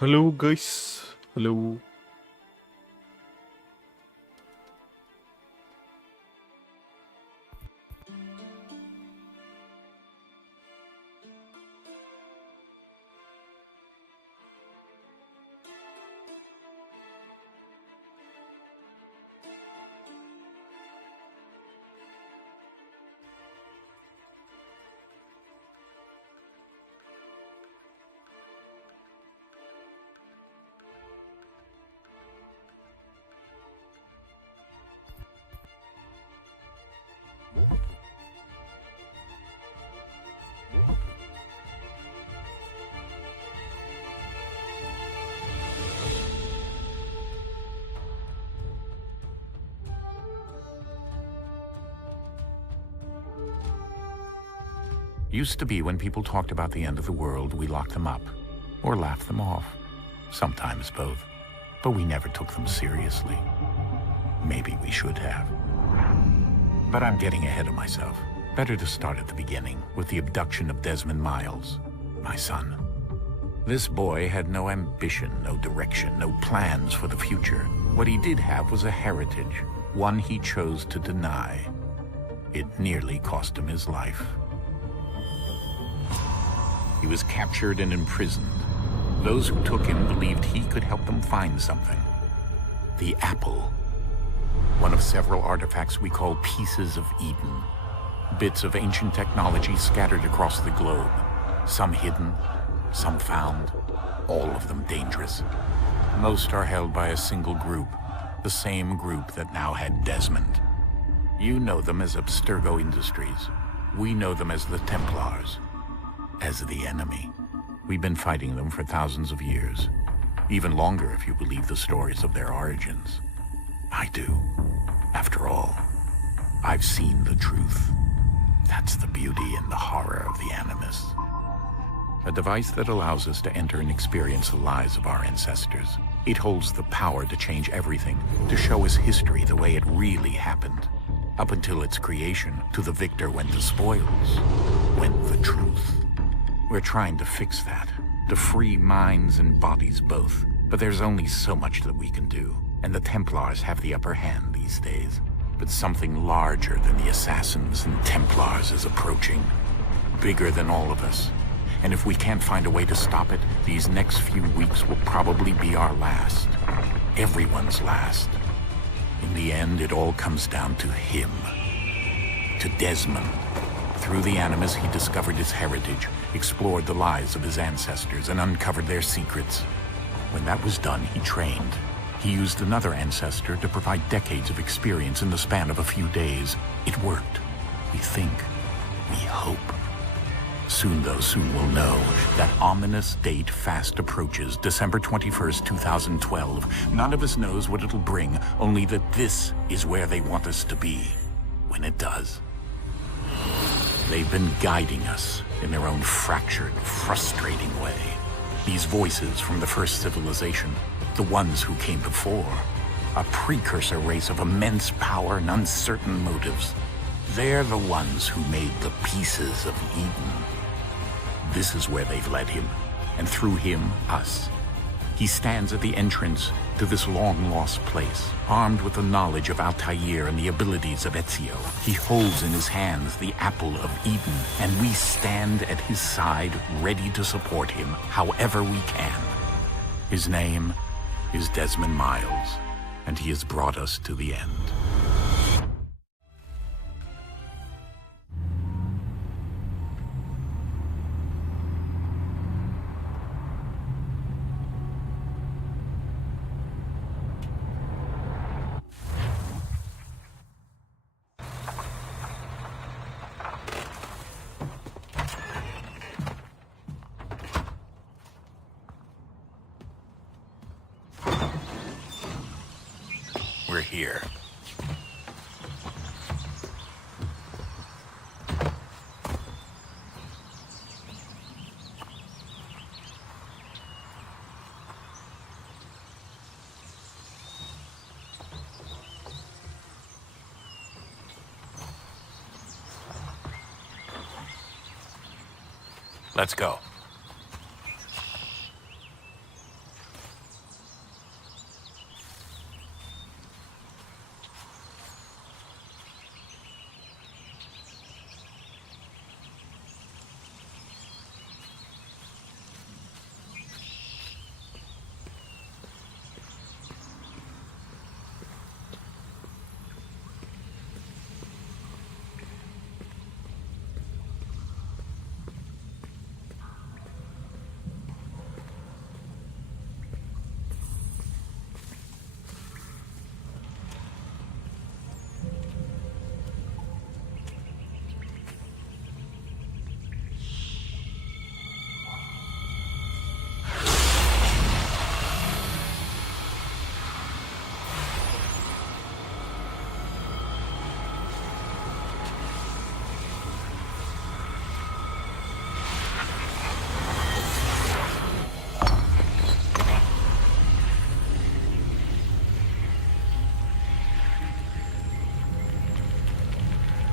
Hello, guys. Hello. Used to be when people talked about the end of the world, we locked them up, or laughed them off. Sometimes both. But we never took them seriously. Maybe we should have. But I'm getting ahead of myself. Better to start at the beginning, with the abduction of Desmond Miles, my son. This boy had no ambition, no direction, no plans for the future. What he did have was a heritage, one he chose to deny. It nearly cost him his life. He was captured and imprisoned. Those who took him believed he could help them find something. The apple. One of several artifacts we call pieces of Eden. Bits of ancient technology scattered across the globe. Some hidden, some found, all of them dangerous. Most are held by a single group, the same group that now had Desmond. You know them as Abstergo Industries. We know them as the Templars. As the enemy. We've been fighting them for thousands of years. Even longer if you believe the stories of their origins. I do. After all, I've seen the truth. That's the beauty and the horror of the Animus. A device that allows us to enter and experience the lives of our ancestors. It holds the power to change everything, to show us history the way it really happened. Up until its creation, to the victor went the spoils, went the truth. We're trying to fix that, to free minds and bodies both. But there's only so much that we can do, and the Templars have the upper hand these days. But something larger than the assassins and Templars is approaching, bigger than all of us. And if we can't find a way to stop it, these next few weeks will probably be our last. Everyone's last. In the end, it all comes down to him. To Desmond. Through the Animus, he discovered his heritage, explored the lives of his ancestors, and uncovered their secrets. When that was done, he trained. He used another ancestor to provide decades of experience in the span of a few days. It worked. We think. We hope. Soon we'll know. That ominous date fast approaches, December 21st, 2012. None of us knows what it'll bring, only that this is where they want us to be. When it does. They've been guiding us in their own fractured, frustrating way. These voices from the first civilization, the ones who came before, a precursor race of immense power and uncertain motives. They're the ones who made the pieces of Eden. This is where they've led him, and through him, us. He stands at the entrance to this long-lost place, armed with the knowledge of Altair and the abilities of Ezio. He holds in his hands the apple of Eden, and we stand at his side, ready to support him however we can. His name is Desmond Miles, and he has brought us to the end. We're here. Let's go.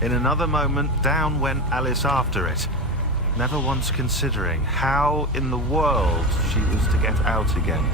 In another moment, down went Alice after it, never once considering how in the world she was to get out again.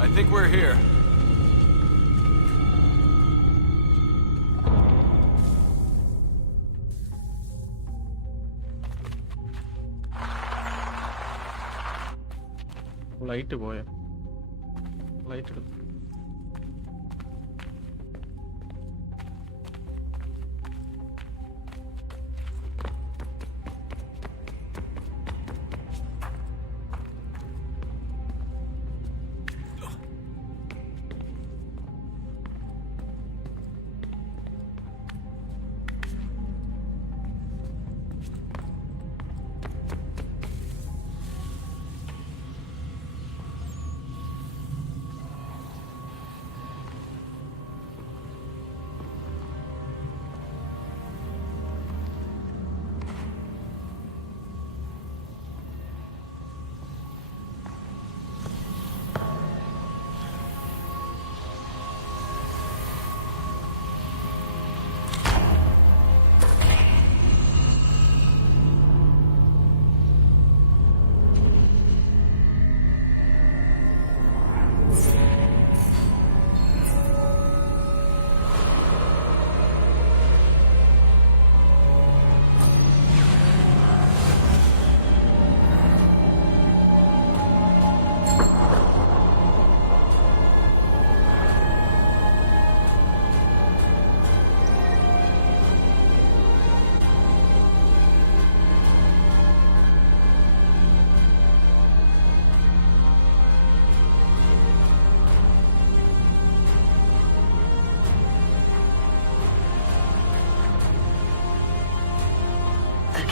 I think we're here. Light പോയ light എടുത്തു.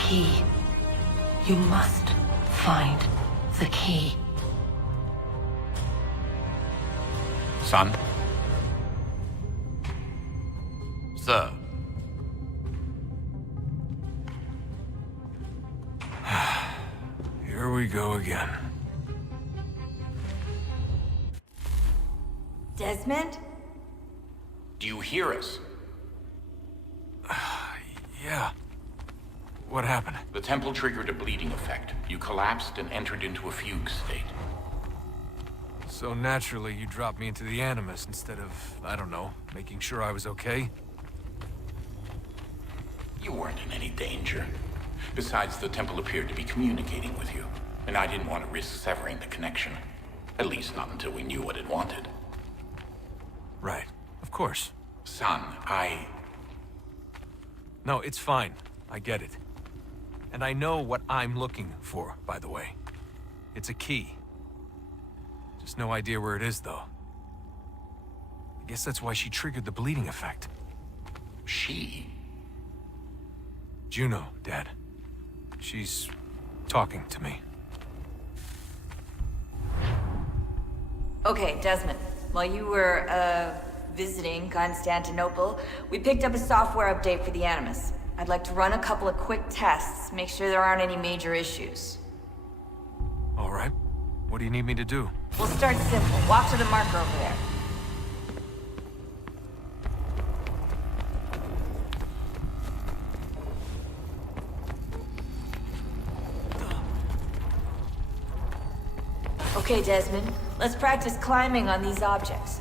Key. You must find the key. Son? Sir. Here we go again. Desmond? Do you hear us? Yeah. What happened? The temple triggered a bleeding effect. You collapsed and entered into a fugue state. So naturally, you dropped me into the Animus instead of, I don't know, making sure I was okay? You weren't in any danger. Besides, the temple appeared to be communicating with you, and I didn't want to risk severing the connection. At least not until we knew what it wanted. Right. Of course. Son, No, it's fine. I get it. And I know what I'm looking for, by the way. It's a key. Just no idea where it is, though. I guess that's why she triggered the bleeding effect. She? Juno, Dad. She's talking to me. Okay, Desmond. While you were, visiting Constantinople, we picked up a software update for the Animus. I'd like to run a couple of quick tests, make sure there aren't any major issues. All right. What do you need me to do? We'll start simple. Walk to the marker over there. Okay, Desmond. Let's practice climbing on these objects.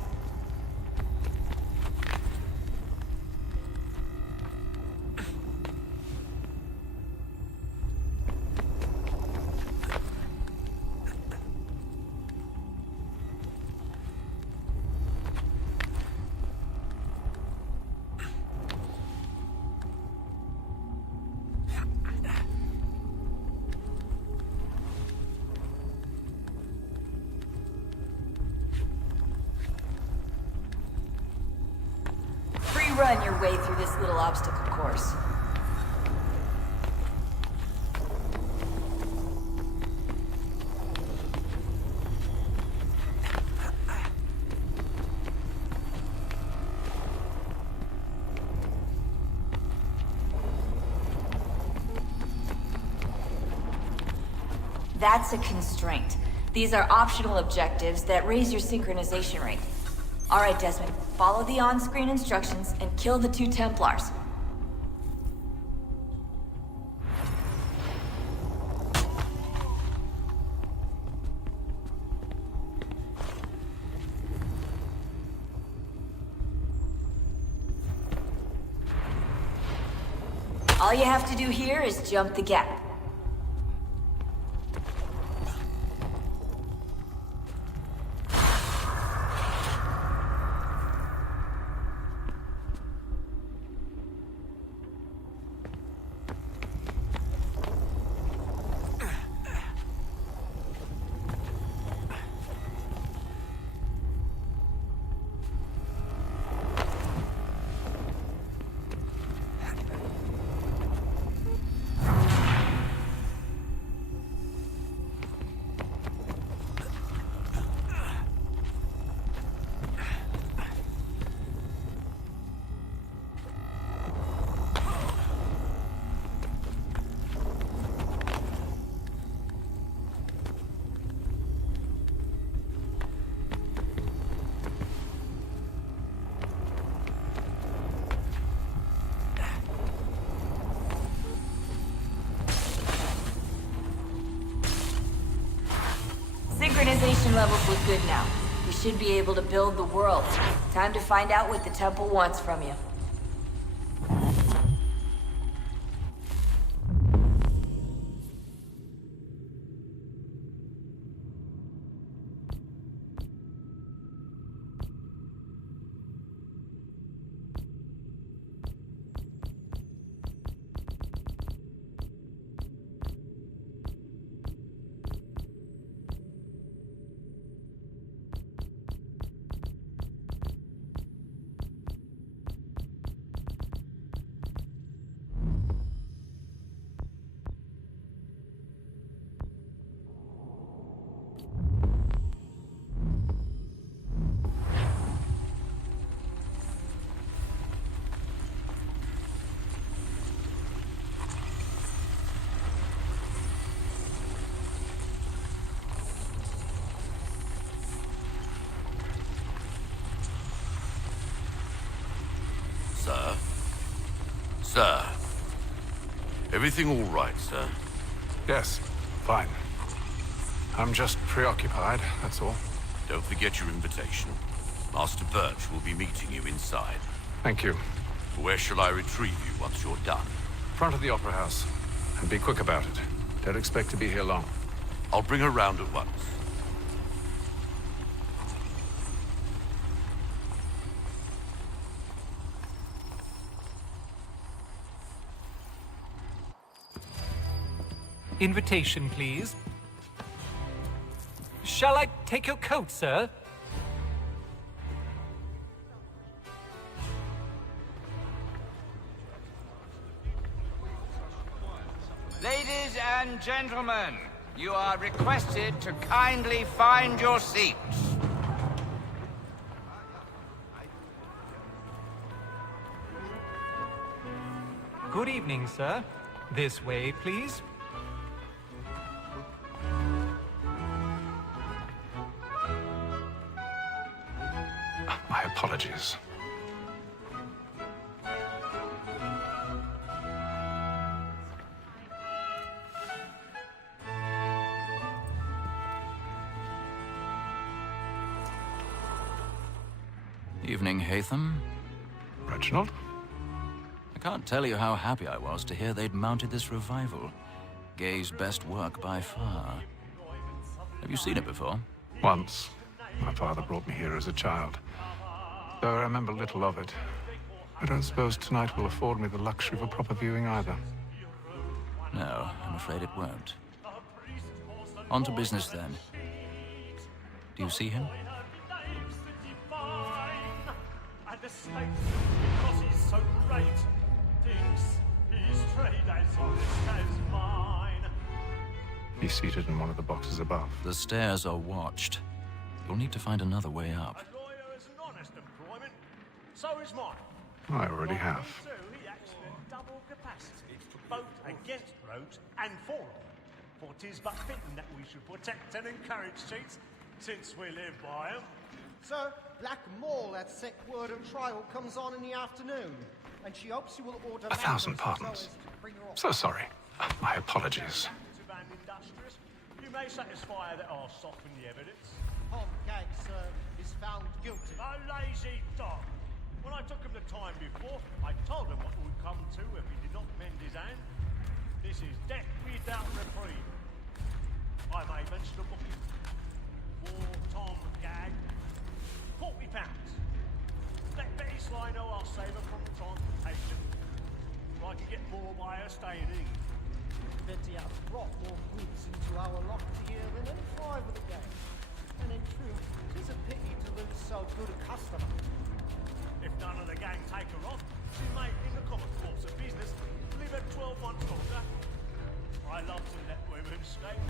run your way through this little obstacle course. That's a constraint. These are optional objectives that raise your synchronization rate. Alright, Desmond, follow the on-screen instructions and kill the 2 Templars. All you have to do here is jump the gap. Synchronization levels look good now. We should be able to build the world. Time to find out what the temple wants from you. Sir. Everything all right, sir? Yes, fine. I'm just preoccupied, that's all. Don't forget your invitation. Master Birch will be meeting you inside. Thank you. Where shall I retrieve you once you're done? Front of the Opera House. And be quick about it. Don't expect to be here long. I'll bring her round at once. Invitation, please. Shall I take your coat, sir? Ladies and gentlemen, you are requested to kindly find your seats. Good evening, sir. This way, please. My apologies. Evening, Haytham. Reginald? I can't tell you how happy I was to hear they'd mounted this revival. Gay's best work by far. Have you seen it before? Once. My father brought me here as a child. Though I remember little of it. I don't suppose tonight will afford me the luxury of a proper viewing either. No, I'm afraid it won't. On to business then. Do you see him? And the snakes, because he's so great. Thinks his trade as honest as mine. He's seated in one of the boxes above. The stairs are watched. You'll need to find another way up. A lawyer is an honest employment. So is mine. I already have. So he acts in double capacity, both against rogues and for them. For 'tis but fitting that we should protect and encourage cheats, since we live by 'em. Sir, Black Mall at set word of trial comes on in the afternoon, and she hopes you will order... 1,000 pardons. So sorry. My apologies. You may satisfy that I'll soften the evidence. Tom Gag, sir, is found guilty. A lazy dog. When I took him the time before, I told him what would come to if he did not mend his hand. This is death without reprieve. I may mention a booking for Tom Gag. £40. Let Betty Sly know I'll save her from transportation. I can get more by her staying in. Betty has brought more goods into our loft here than any five of the gang. And in truth, it is a pity to lose so good a customer. If none of the gang take her on, she may, in the common course of business, live at 12 months longer. I love to let women escape.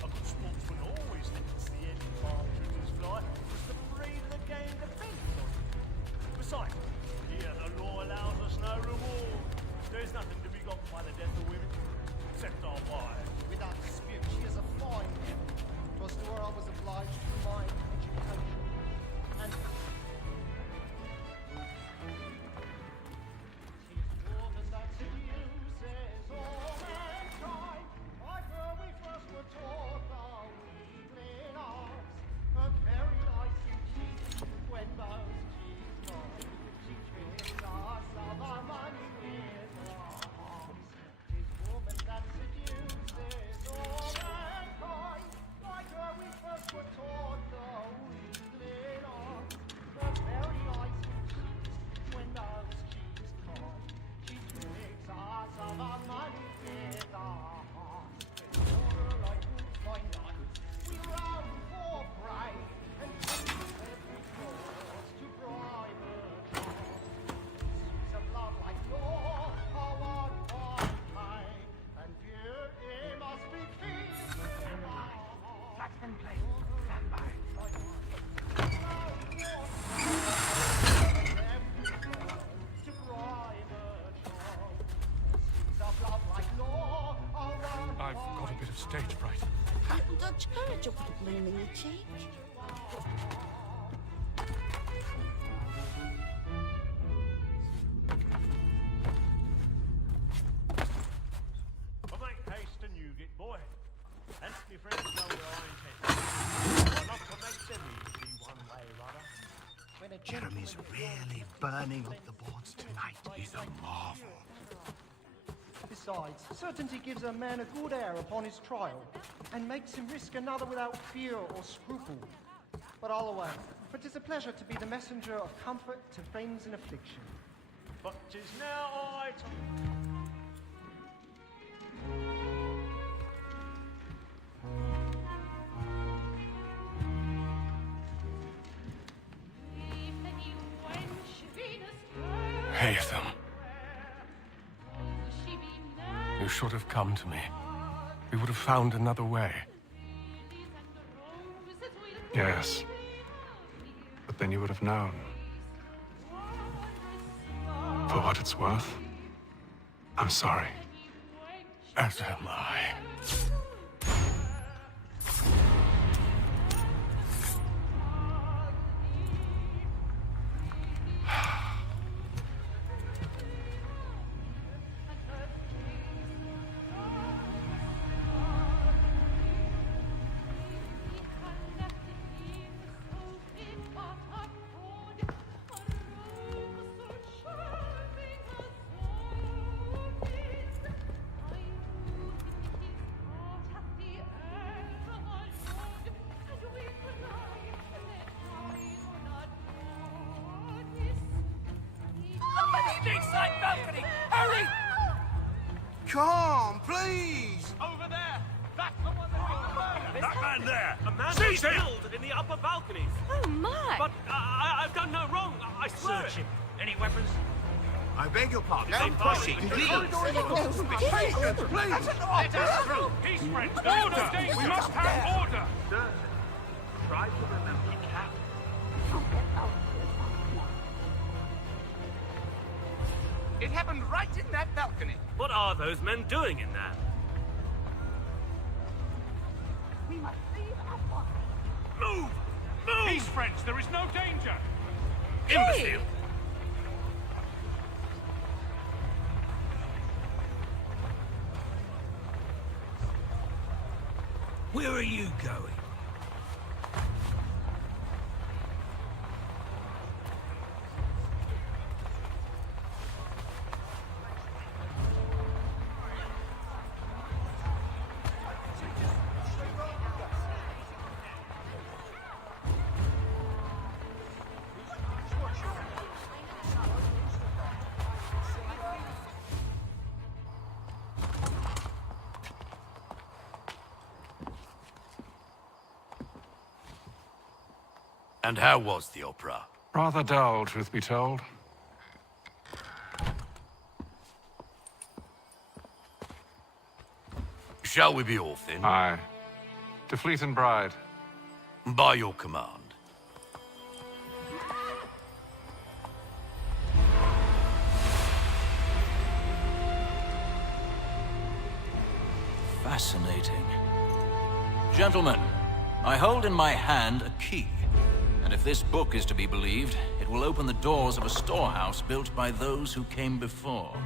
A good sportsman always lets the end partridges fly, because the breed of the game depends on it. Besides, here the law allows us no reward. There's nothing to be got by the death of women, except our wives. Without dispute, she is a fine woman. 'Twas to her I was obliged to my education. And... Stage fright. Dodge courage or put a bloom in your cheek. I'll make haste and you get, boy. And my friends know where I intend. I'd love to make them easy one way or other. Jeremy's really burning up the boards tonight. He's a marvel. Besides, certainty gives a man a good air upon his trial, and makes him risk another without fear or scruple. But all away, for 'tis a pleasure to be the messenger of comfort to friends in affliction. But 'tis now I Haytham. You should have come to me. We would have found another way. Yes. But then you would have known. For what it's worth, I'm sorry. As am I. Hurry! Come, please! Over there! That's the one that we That man there! A man Seize him! killed in the upper balconies. Oh my! But I've done no wrong. I swear Search it. him. Any weapons? I beg your pardon. No pushing, please. Let us through. Peace, friends. Order. We must have order. Sir, try to remember Cap. It happened right in that balcony. What are those men doing in there? We must leave at once. Move! Move! Peace, friends. There is no danger. Imbecile! Where are you going? And how was the opera? Rather dull, truth be told. Shall we be off then? Aye. To Fleet and Bride. By your command. Fascinating. Gentlemen, I hold in my hand a key. And if this book is to be believed, it will open the doors of a storehouse built by those who came before.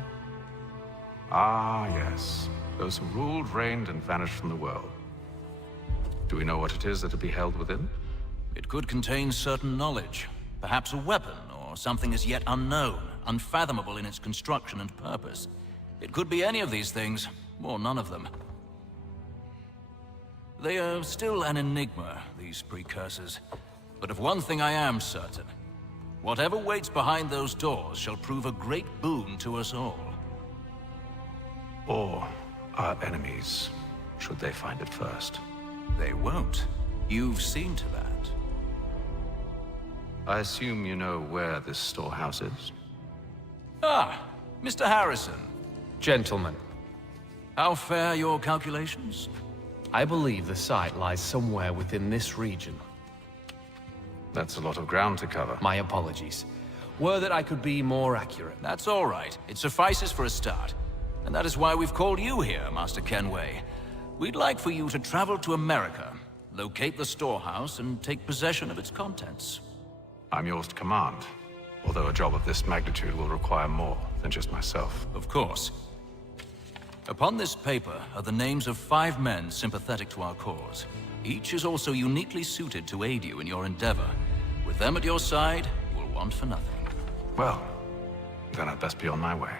Ah, yes. Those who ruled, reigned, and vanished from the world. Do we know what it is that will be held within? It could contain certain knowledge. Perhaps a weapon, or something as yet unknown, unfathomable in its construction and purpose. It could be any of these things, or none of them. They are still an enigma, these precursors. But of one thing I am certain. Whatever waits behind those doors shall prove a great boon to us all. Or our enemies, should they find it first. They won't. You've seen to that. I assume you know where this storehouse is? Ah, Mr. Harrison. Gentlemen, How fare your calculations? I believe the site lies somewhere within this region. That's a lot of ground to cover. My apologies. Were that I could be more accurate. That's all right. It suffices for a start. And that is why we've called you here, Master Kenway. We'd like for you to travel to America, locate the storehouse, and take possession of its contents. I'm yours to command, although a job of this magnitude will require more than just myself. Of course. Upon this paper are the names of 5 men sympathetic to our cause. Each is also uniquely suited to aid you in your endeavor. With them at your side, you will want for nothing. Well, then I'd best be on my way.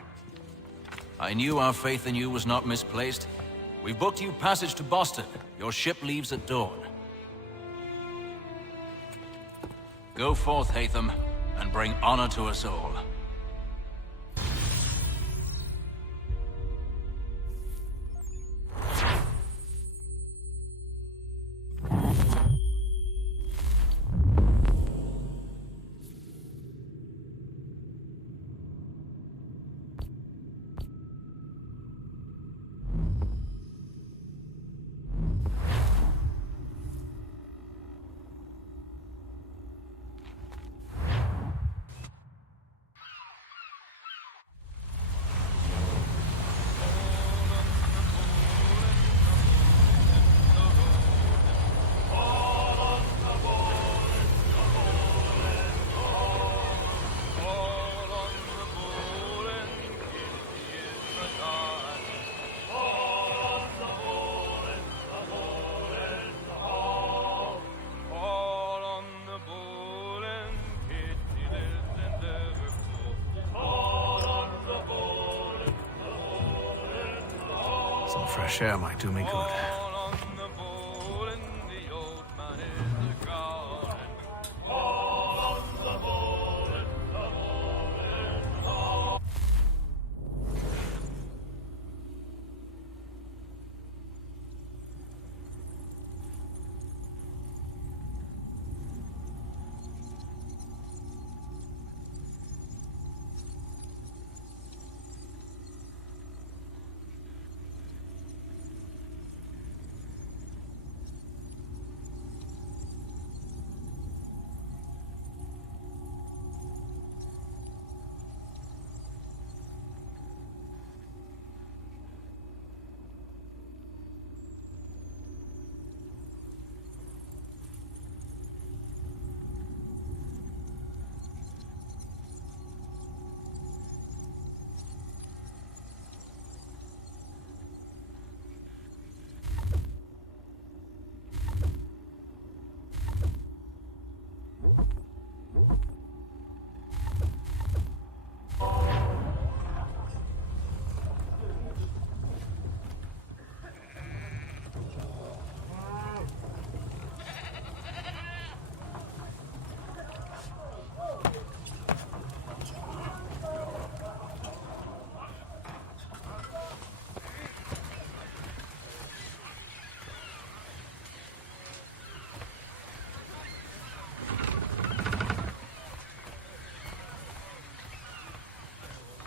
I knew our faith in you was not misplaced. We've booked you passage to Boston. Your ship leaves at dawn. Go forth, Haytham, and bring honor to us all. Some fresh air might do me good.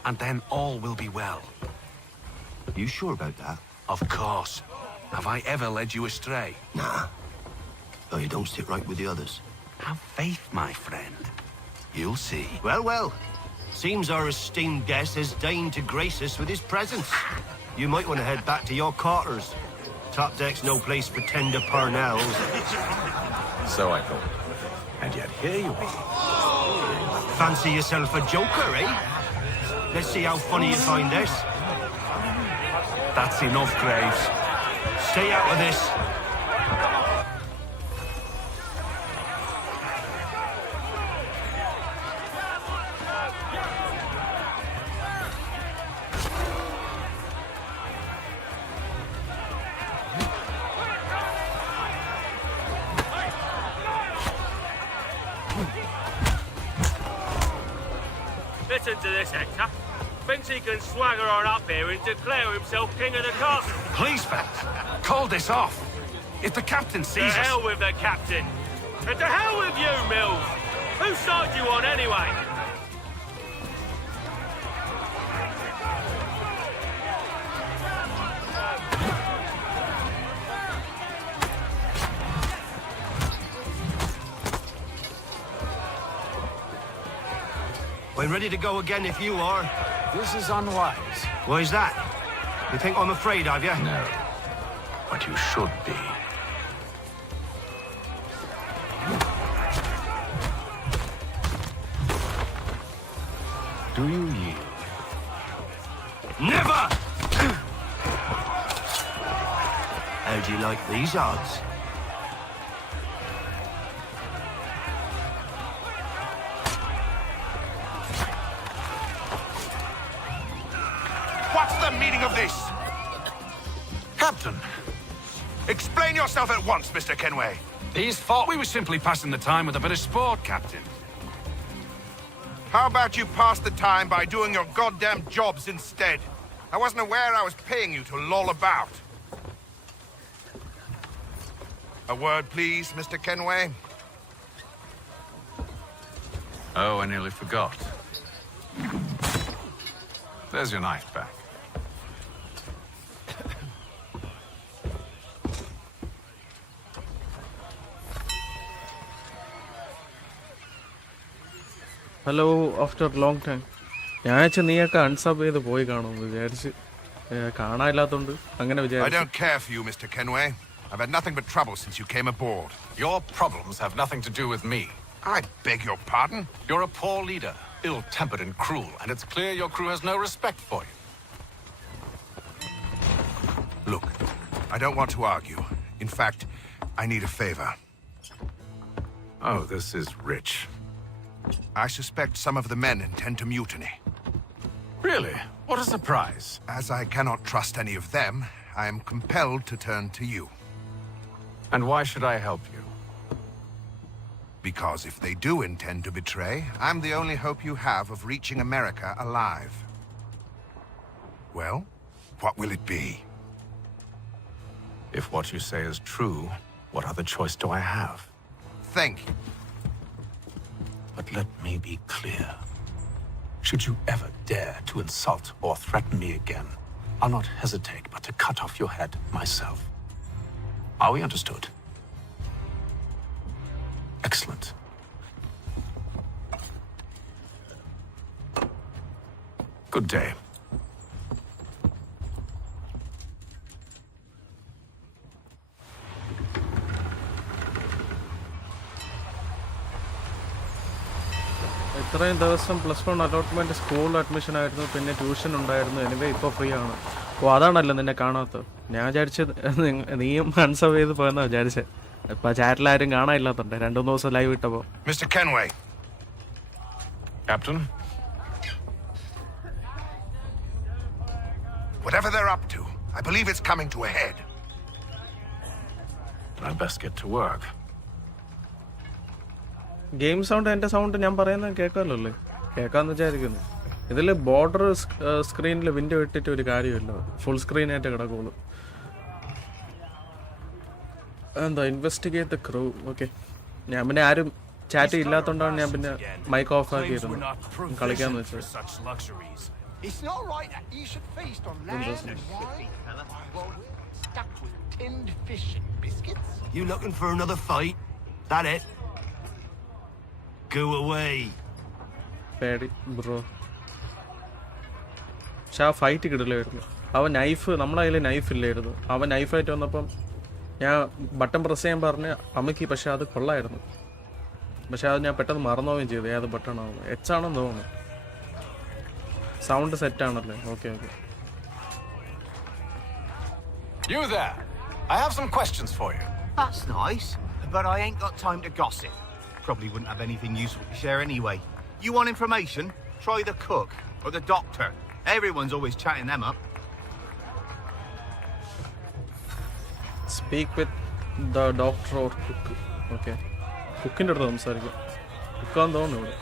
and then all will be well. You sure about that? Of course. Have I ever led you astray? Nah. Oh, you don't sit right with the others. Have faith, my friend. You'll see. Well, well. Seems our esteemed guest has deigned to grace us with his presence. You might want to head back to your quarters. Top deck's no place for tender parnells. So I thought. And yet here you are. Fancy yourself a joker, eh? Let's see how funny you find this. That's enough, Graves. Stay out of this. Listen to this, Hector. Thinks he can swagger on up here and declare himself king of the castle. Please, fellas, call this off. If the captain sees us... To hell with the captain. And to hell with you, Mills. Whose side you on, anyway? I'm ready to go again if you are. This is unwise. Why is that? You think I'm afraid of you? No. But you should be. Do you yield? Never! How do you like these odds? What's the meaning of this? Captain! Explain yourself at once, Mr. Kenway. He's thought we were simply passing the time with a bit of sport, Captain. How about you pass the time by doing your goddamn jobs instead? I wasn't aware I was paying you to loll about. A word, please, Mr. Kenway. Oh, I nearly forgot. There's your knife back. Hello after long time. ഞാൻ വെച്ചാൽ നീയൊക്കെ unsub ചെയ്ത് പോയി കാണുമെന്ന് വിചാരിച്ച് കാണാനില്ലാത്തോണ്ട് അങ്ങനെ I വിചാരിച്ചു. don't care for you, Mr. Kenway. I've had nothing but trouble since you came aboard. Your problems have nothing to do with me. I beg your pardon? You're a poor leader, ill-tempered and cruel, and it's clear your crew has no respect for you. Look, I don't want to argue. In fact, I need a favor. Oh, this is rich. I suspect some of the men intend to mutiny. Really? What a surprise. As I cannot trust any of them, I am compelled to turn to you. And why should I help you? Because if they do intend to betray, I'm the only hope you have of reaching America alive. Well, what will it be? If what you say is true, what other choice do I have? Thank you. But let me be clear. Should you ever dare to insult or threaten me again, I'll not hesitate but to cut off your head myself. Are we understood? Excellent. Good day. ഇത്രയും ദിവസം +1 allotment school admission ആയിരുന്നു, പിന്നെ tuition ഉണ്ടായിരുന്നു. Anyway ഇപ്പോൾ free ആണ്. ഓ അതാണല്ലോ നിന്നെ കാണാത്തത്. ഞാൻ വിചാരിച്ചത് നീയും അൺസബ് ചെയ്ത് പോയെന്നാ വിചാരിച്ചത്. ഇപ്പം ചാറ്റിലാരും കാണാനില്ലാത്തുണ്ട്. 2-3 ദിവസം ലൈവ് ഇട്ടപ്പോൾ. Mr. Kenway. Captain? Whatever they're up to, I believe it's coming to a head. I'd best get to work. Game sound എൻ്റെ സൗണ്ട് ഞാൻ പറയുന്നത് കേൾക്കാമല്ലോ അല്ലേ? കേൾക്കാമെന്ന് വിചാരിക്കുന്നു. ഇതിൽ ബോർഡർ സ്ക്രീനിൽ വിൻഡോ ഇട്ടിട്ട് ഒരു കാര്യമില്ല, ഫുൾ സ്ക്രീനായിട്ട് കിടക്കുള്ളൂ. എന്താ ഇൻവെസ്റ്റിഗേറ്റ് ദ ക്രൂ. ഓക്കെ, ഞാൻ പിന്നെ ആരും ചാറ്റ് ഇല്ലാത്തതുകൊണ്ടാണ് ഞാൻ പിന്നെ മൈക്ക് ഓഫ് ആക്കിയിരുന്നു കളിക്കാന്ന് വെച്ചത്. It's not right that you should feast on land and wine while we're stuck with tinned fish and biscuits. You looking for another fight? That it? Go away. പേടി bro. പക്ഷെ ആ fight കിടില്ലായിരുന്നു. അവൻ knife, നമ്മളെ കയ്യിൽ knife ഇല്ലായിരുന്നു. അവൻ നൈഫായിട്ട് വന്നപ്പം ഞാൻ ബട്ടൺ പ്രസ് ചെയ്യാൻ പറഞ്ഞ് അമ്മയ്ക്ക്, പക്ഷെ അത് കൊള്ളായിരുന്നു. പക്ഷെ അത് ഞാൻ പെട്ടെന്ന് മറന്നുപോവുകയും ചെയ്തു ഏത് ബട്ടണാണ്. എച്ച് ആണെന്ന് തോന്നുന്നു. സൗണ്ട് സെറ്റ് ആണല്ലേ? Okay okay. You there? I have some questions for you. That's nice, but I ain't got time to gossip. Probably wouldn't have anything useful to share anyway. You want information? Try the cook or the doctor. Everyone's always chatting them up. Speak with the doctor or cook. Okay. കുക്കിൻ്റെ അടുത്ത് സംസാരിക്കും. കുക്കാന്ന് തോന്നുന്നു ഇവിടെ.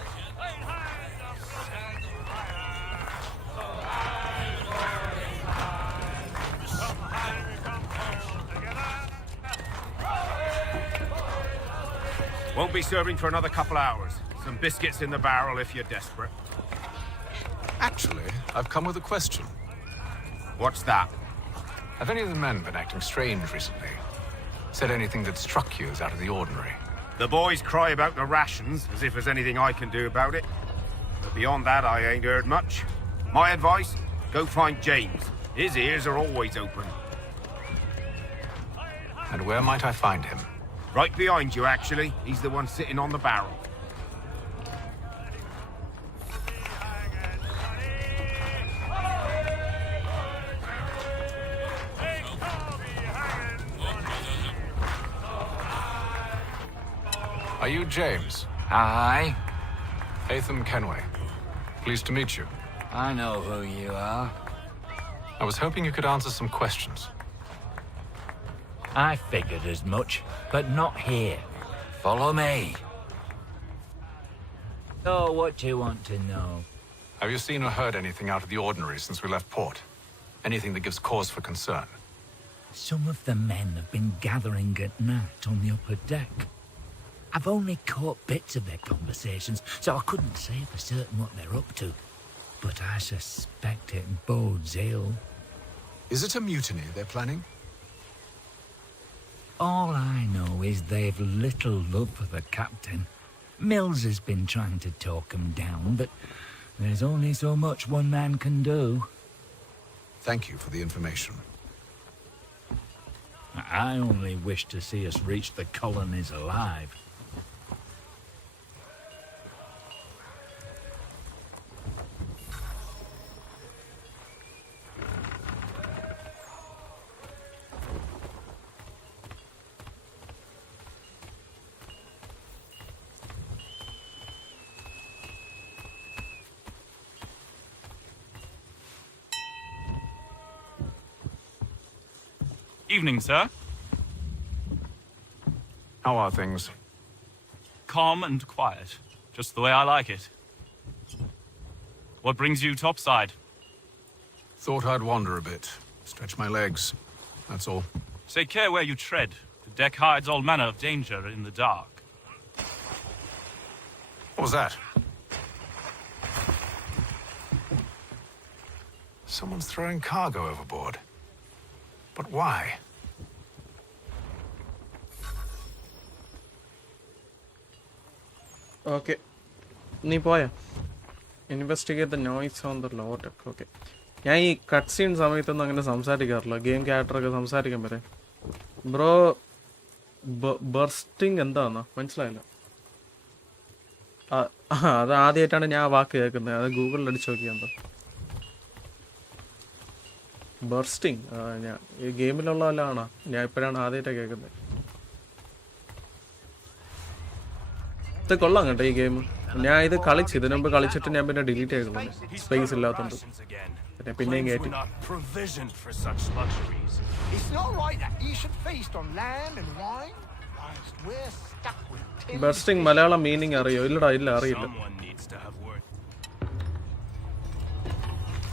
Won't be serving for another couple hours. Some biscuits in the barrel if you're desperate. Actually, I've come with a question. What's that? Have any of the men been acting strange recently? Said anything that struck you as out of the ordinary? The boys cry about the rations, as if there's anything I can do about it. But beyond that, I ain't heard much. My advice, go find James. His ears are always open. And where might I find him? Right behind you, actually. He's the one sitting on the barrel. Are you James? Aye. Haytham Kenway. Pleased to meet you. I know who you are. I was hoping you could answer some questions. I figured as much, but not here. Follow me. So, what do you want to know? Have you seen or heard anything out of the ordinary since we left port? Anything that gives cause for concern? Some of the men have been gathering at night on the upper deck. I've only caught bits of their conversations, so I couldn't say for certain what they're up to. But I suspect it bodes ill. Is it a mutiny they're planning? All I know is they've little love for the captain. Mills has been trying to talk him down, but there's only so much one man can do. Thank you for the information. I only wish to see us reach the colonies alive. Evening, sir. How are things? Calm and quiet. Just the way I like it. What brings you topside? Thought I'd wander a bit. Stretch my legs. That's all. Take care where you tread. The deck hides all manner of danger in the dark. What was that? Someone's throwing cargo overboard. But why? Okay. നീ പോയാ? Investigate the noise on the low tech. Okay. ഞാൻ ഈ cut scene സമയത്തൊന്നും അങ്ങനെ സംസാരിക്കാറില്ല. Game ക്യാരക്ടറൊക്കെ സംസാരിക്കാൻ വരെ. Bro, ബർസ്റ്റിംഗ് എന്താണെന്നാ മനസ്സിലായില്ല. അത് ആദ്യമായിട്ടാണ് ഞാൻ ആ വാക്ക് കേൾക്കുന്നത്. അത് ഗൂഗിളിൽ അടിച്ച് നോക്കിയാൽ എന്താ ബർസ്റ്റിംഗ്? ഞാൻ ഈ ഗെയിമിലുള്ള വല്ലതാണോ? ഞാൻ ഇപ്പോഴാണ് ആദ്യമായിട്ടാണ് കേൾക്കുന്നത്. ഇത് കൊള്ളാം കേട്ടോ ഈ ഗെയിം. ഞാൻ ഇത് കളിച്ചു, ഇതിനു മുമ്പ് കളിച്ചിട്ട് ഞാൻ പിന്നെ ഡിലീറ്റ് ചെയ്തു, സ്പേസ് ഇല്ലാത്തതുകൊണ്ട്. പിന്നെ പിന്നെയും കയറ്റി. ബർസ്റ്റിംഗ് മലയാളം മീനിങ് അറിയോ? ഇല്ലടാ, ഇല്ല, അറിയില്ല.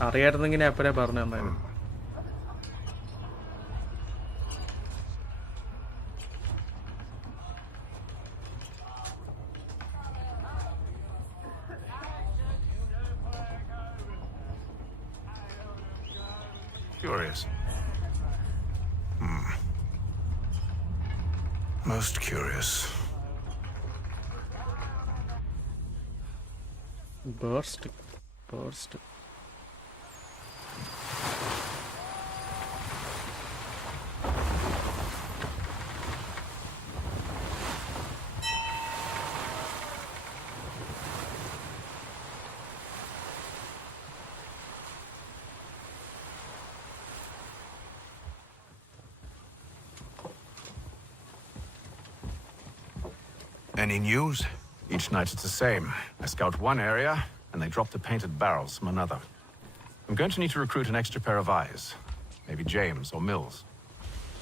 അറിയായിരുന്നെങ്കിൽ ഞാൻ എപ്പോഴേ പറഞ്ഞു തന്നായിരുന്നു. Curious. Most curious. Burst. Any news? Each night it's the same. I scout one area, and they drop the painted barrels from another. I'm going to need to recruit an extra pair of eyes. Maybe James or Mills.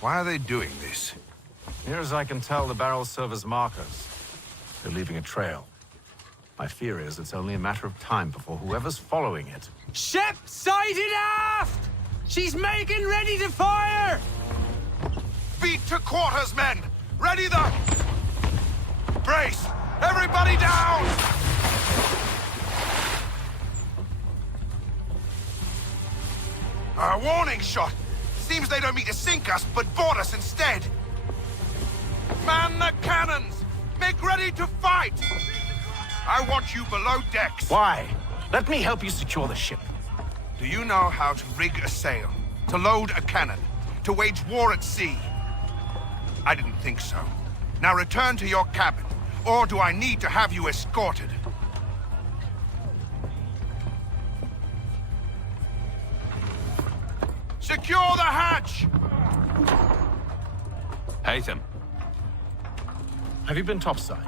Why are they doing this? Near as I can tell, the barrels serve as markers. They're leaving a trail. My fear is it's only a matter of time before whoever's following it... Ship sighted aft! She's making ready to fire! Beat to quarters, men! Ready the... Brace! Everybody down! A warning shot! Seems they don't mean to sink us, but board us instead! Man the cannons! Make ready to fight! I want you below decks. Why? Let me help you secure the ship. Do you know how to rig a sail? To load a cannon? To wage war at sea? I didn't think so. Now return to your cabin. Or do I need to have you escorted? Secure the hatch! Haytham. Have you been topside?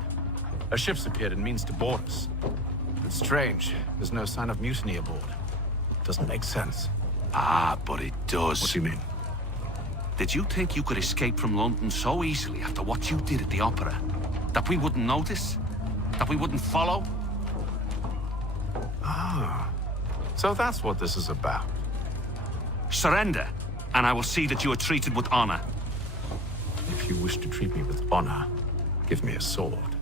A ship's appeared and means to board us. It's strange. There's no sign of mutiny aboard. Doesn't make sense. Ah, but it does. What do you mean? Did you think you could escape from London so easily after what you did at the opera? That we wouldn't notice? That we wouldn't follow? Ah. So that's what this is about. Surrender, and I will see that you are treated with honor. If you wish to treat me with honor, give me a sword.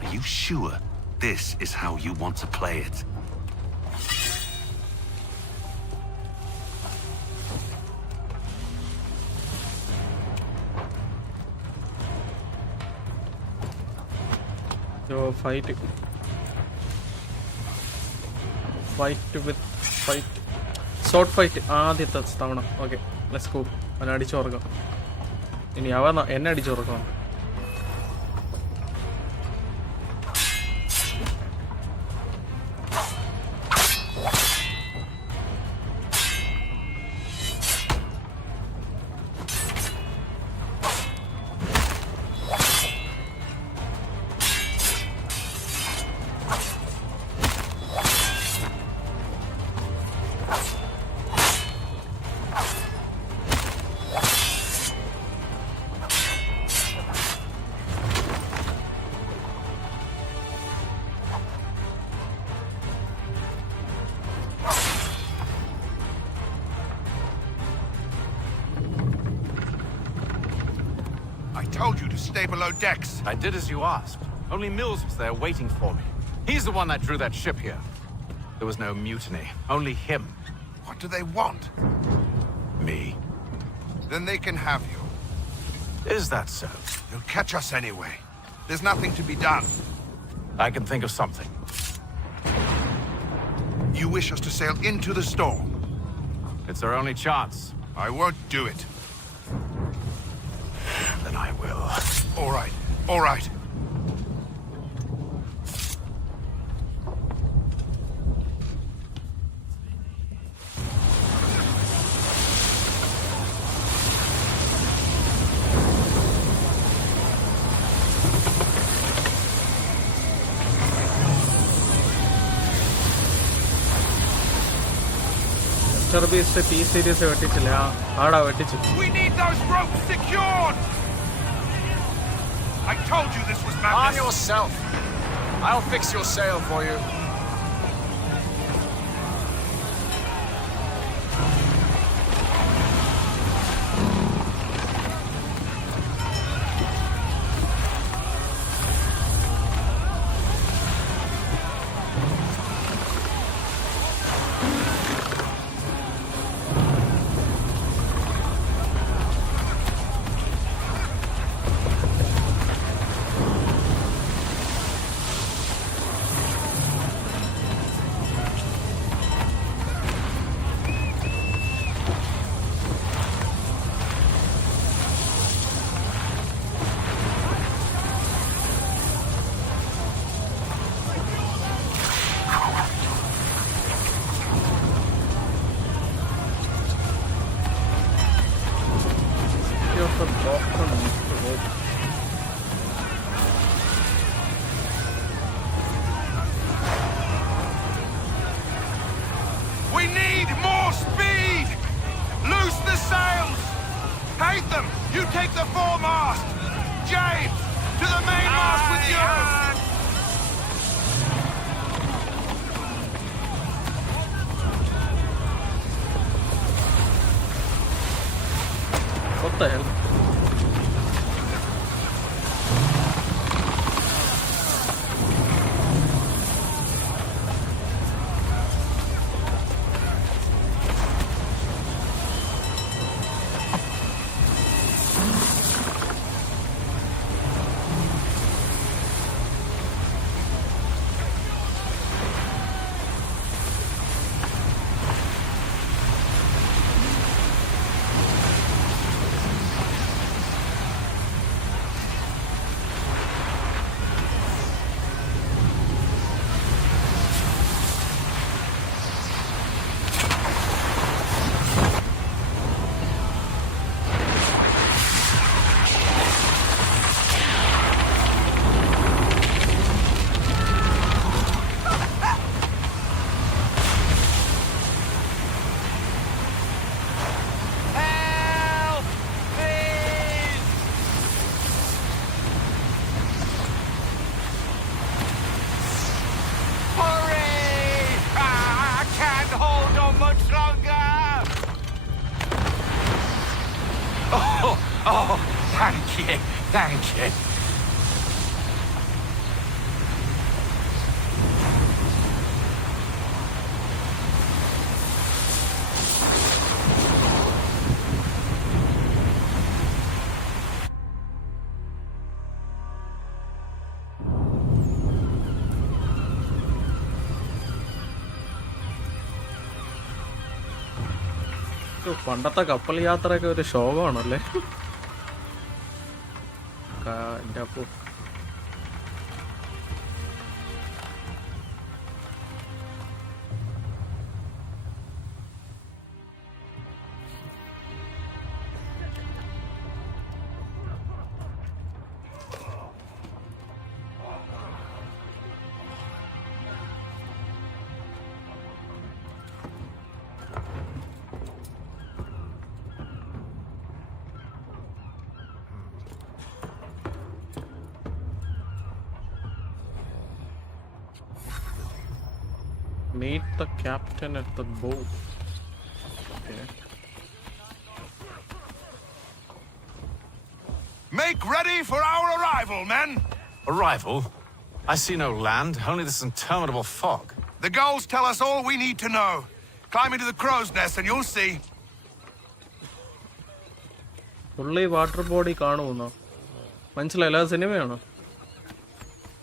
Are you sure this is how you want to play it? So fight sword fight ആദ്യത്തെ തവണ. Okay, let's go. അവനെ അടിച്ചുറക്കാം. ഇനി അവൻ എന്നെ അടിച്ചുറക്കാം. Told you to stay below decks. I did as you asked. Only Mills was there waiting for me. He's the one that drew that ship here. There was no mutiny. Only him. What do they want? Me. Then they can have you. Is that so? They'll catch us anyway. There's nothing to be done. I can think of something. You wish us to sail into the storm? It's our only chance. I won't do it. Then I will. All right. All right. T-series വെട്ടിച്ചില്ല. ആടാ വെട്ടിച്ചു. We need those ropes secured. I told you this was madness. Arm yourself. I'll fix your sail for you. take the foremast! James, to the mainmast with you! What the hell? Thank you. പണ്ടത്തെ കപ്പൽ യാത്രയൊക്കെ ഒരു ശോകമാണല്ലേ. എൻ്റെ അപ്പോ meet the captain at the boat. Okay. Make ready for our arrival, men! Arrival? I see no land, only this interminable fog. The gulls tell us all we need to know. Climb into the crow's nest and you'll see. പുള്ളി water body കാണുമെന്നോ മനസ്സിലായില്ല. സിനിമയാണോ?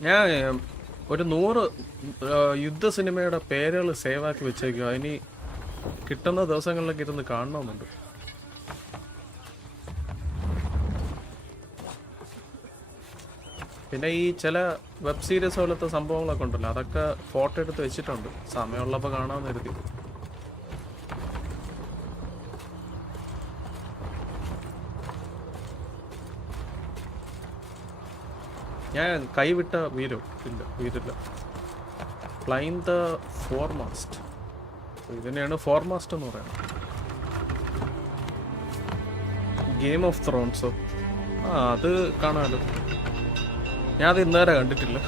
ഞാൻ ഒരു 100 യുദ്ധ സിനിമയുടെ പേരുകൾ save ആക്കി വെച്ചേക്കുക. ഇനി കിട്ടുന്ന ദിവസങ്ങളിലൊക്കെ ഇരുന്ന് കാണണമെന്നുണ്ട്. പിന്നെ ഈ ചില വെബ് സീരീസ് പോലത്തെ സംഭവങ്ങളൊക്കെ ഉണ്ടല്ലോ, അതൊക്കെ ഫോട്ടോ എടുത്ത് വെച്ചിട്ടുണ്ട്. സമയമുള്ളപ്പോൾ കാണാമെന്ന് കരുതി. ഞാൻ കൈവിട്ട വീരില്ല. Flying the ഫോർമാസ്റ്റ്. ഇതിനെയാണ് ഫോർമാസ്റ്റ് എന്ന് പറയുന്നത്. ഗെയിം ഓഫ് ത്രോൺസോ? അത് കാണാമല്ലോ. ഞാൻ അത് ഇന്നുവരെ കണ്ടിട്ടില്ല.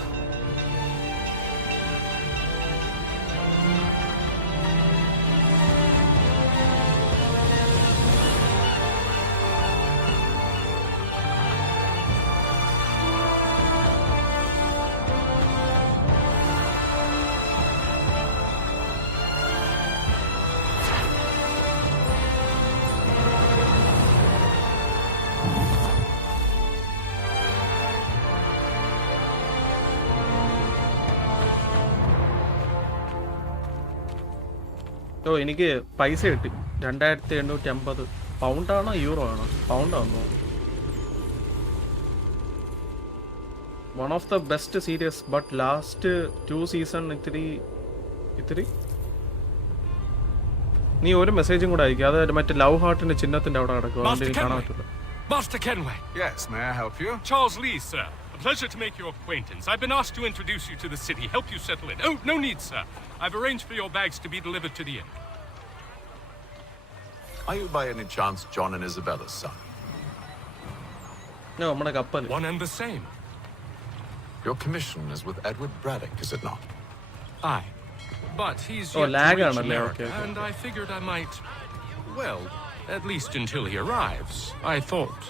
എനിക്ക് പൈസ കിട്ടി 2850 പൗണ്ടാണോ യൂറോ ആണോ? പൗണ്ടാണോ? One of the best series. But last 2 season ഇത്തിരി നീ ഒരു മെസ്സേജും കൂടെ അയക്കുക. അത് മറ്റേ ലവ് ഹാർട്ടിന്റെ ചിഹ്നത്തിന്റെ അവിടെ കിടക്കും. അതുകൊണ്ട് എനിക്ക് കാണാൻ പറ്റില്ല. Master Kenway. Yes, may I help you? Charles Lee, sir. A pleasure to make your acquaintance. I've been asked to introduce you to the city, help you settle in. Oh, no need, sir. I've arranged for your bags to be delivered to the inn. Are you by any chance John and Isabella's son? നമ്മുടെ കപ്പൽ. One and the same. Your commission is with Edward Braddock, is it not? Aye. But he's Oh, yet lag to reach on it, America, okay. and I figured I might, well, at least until he arrives, I thought.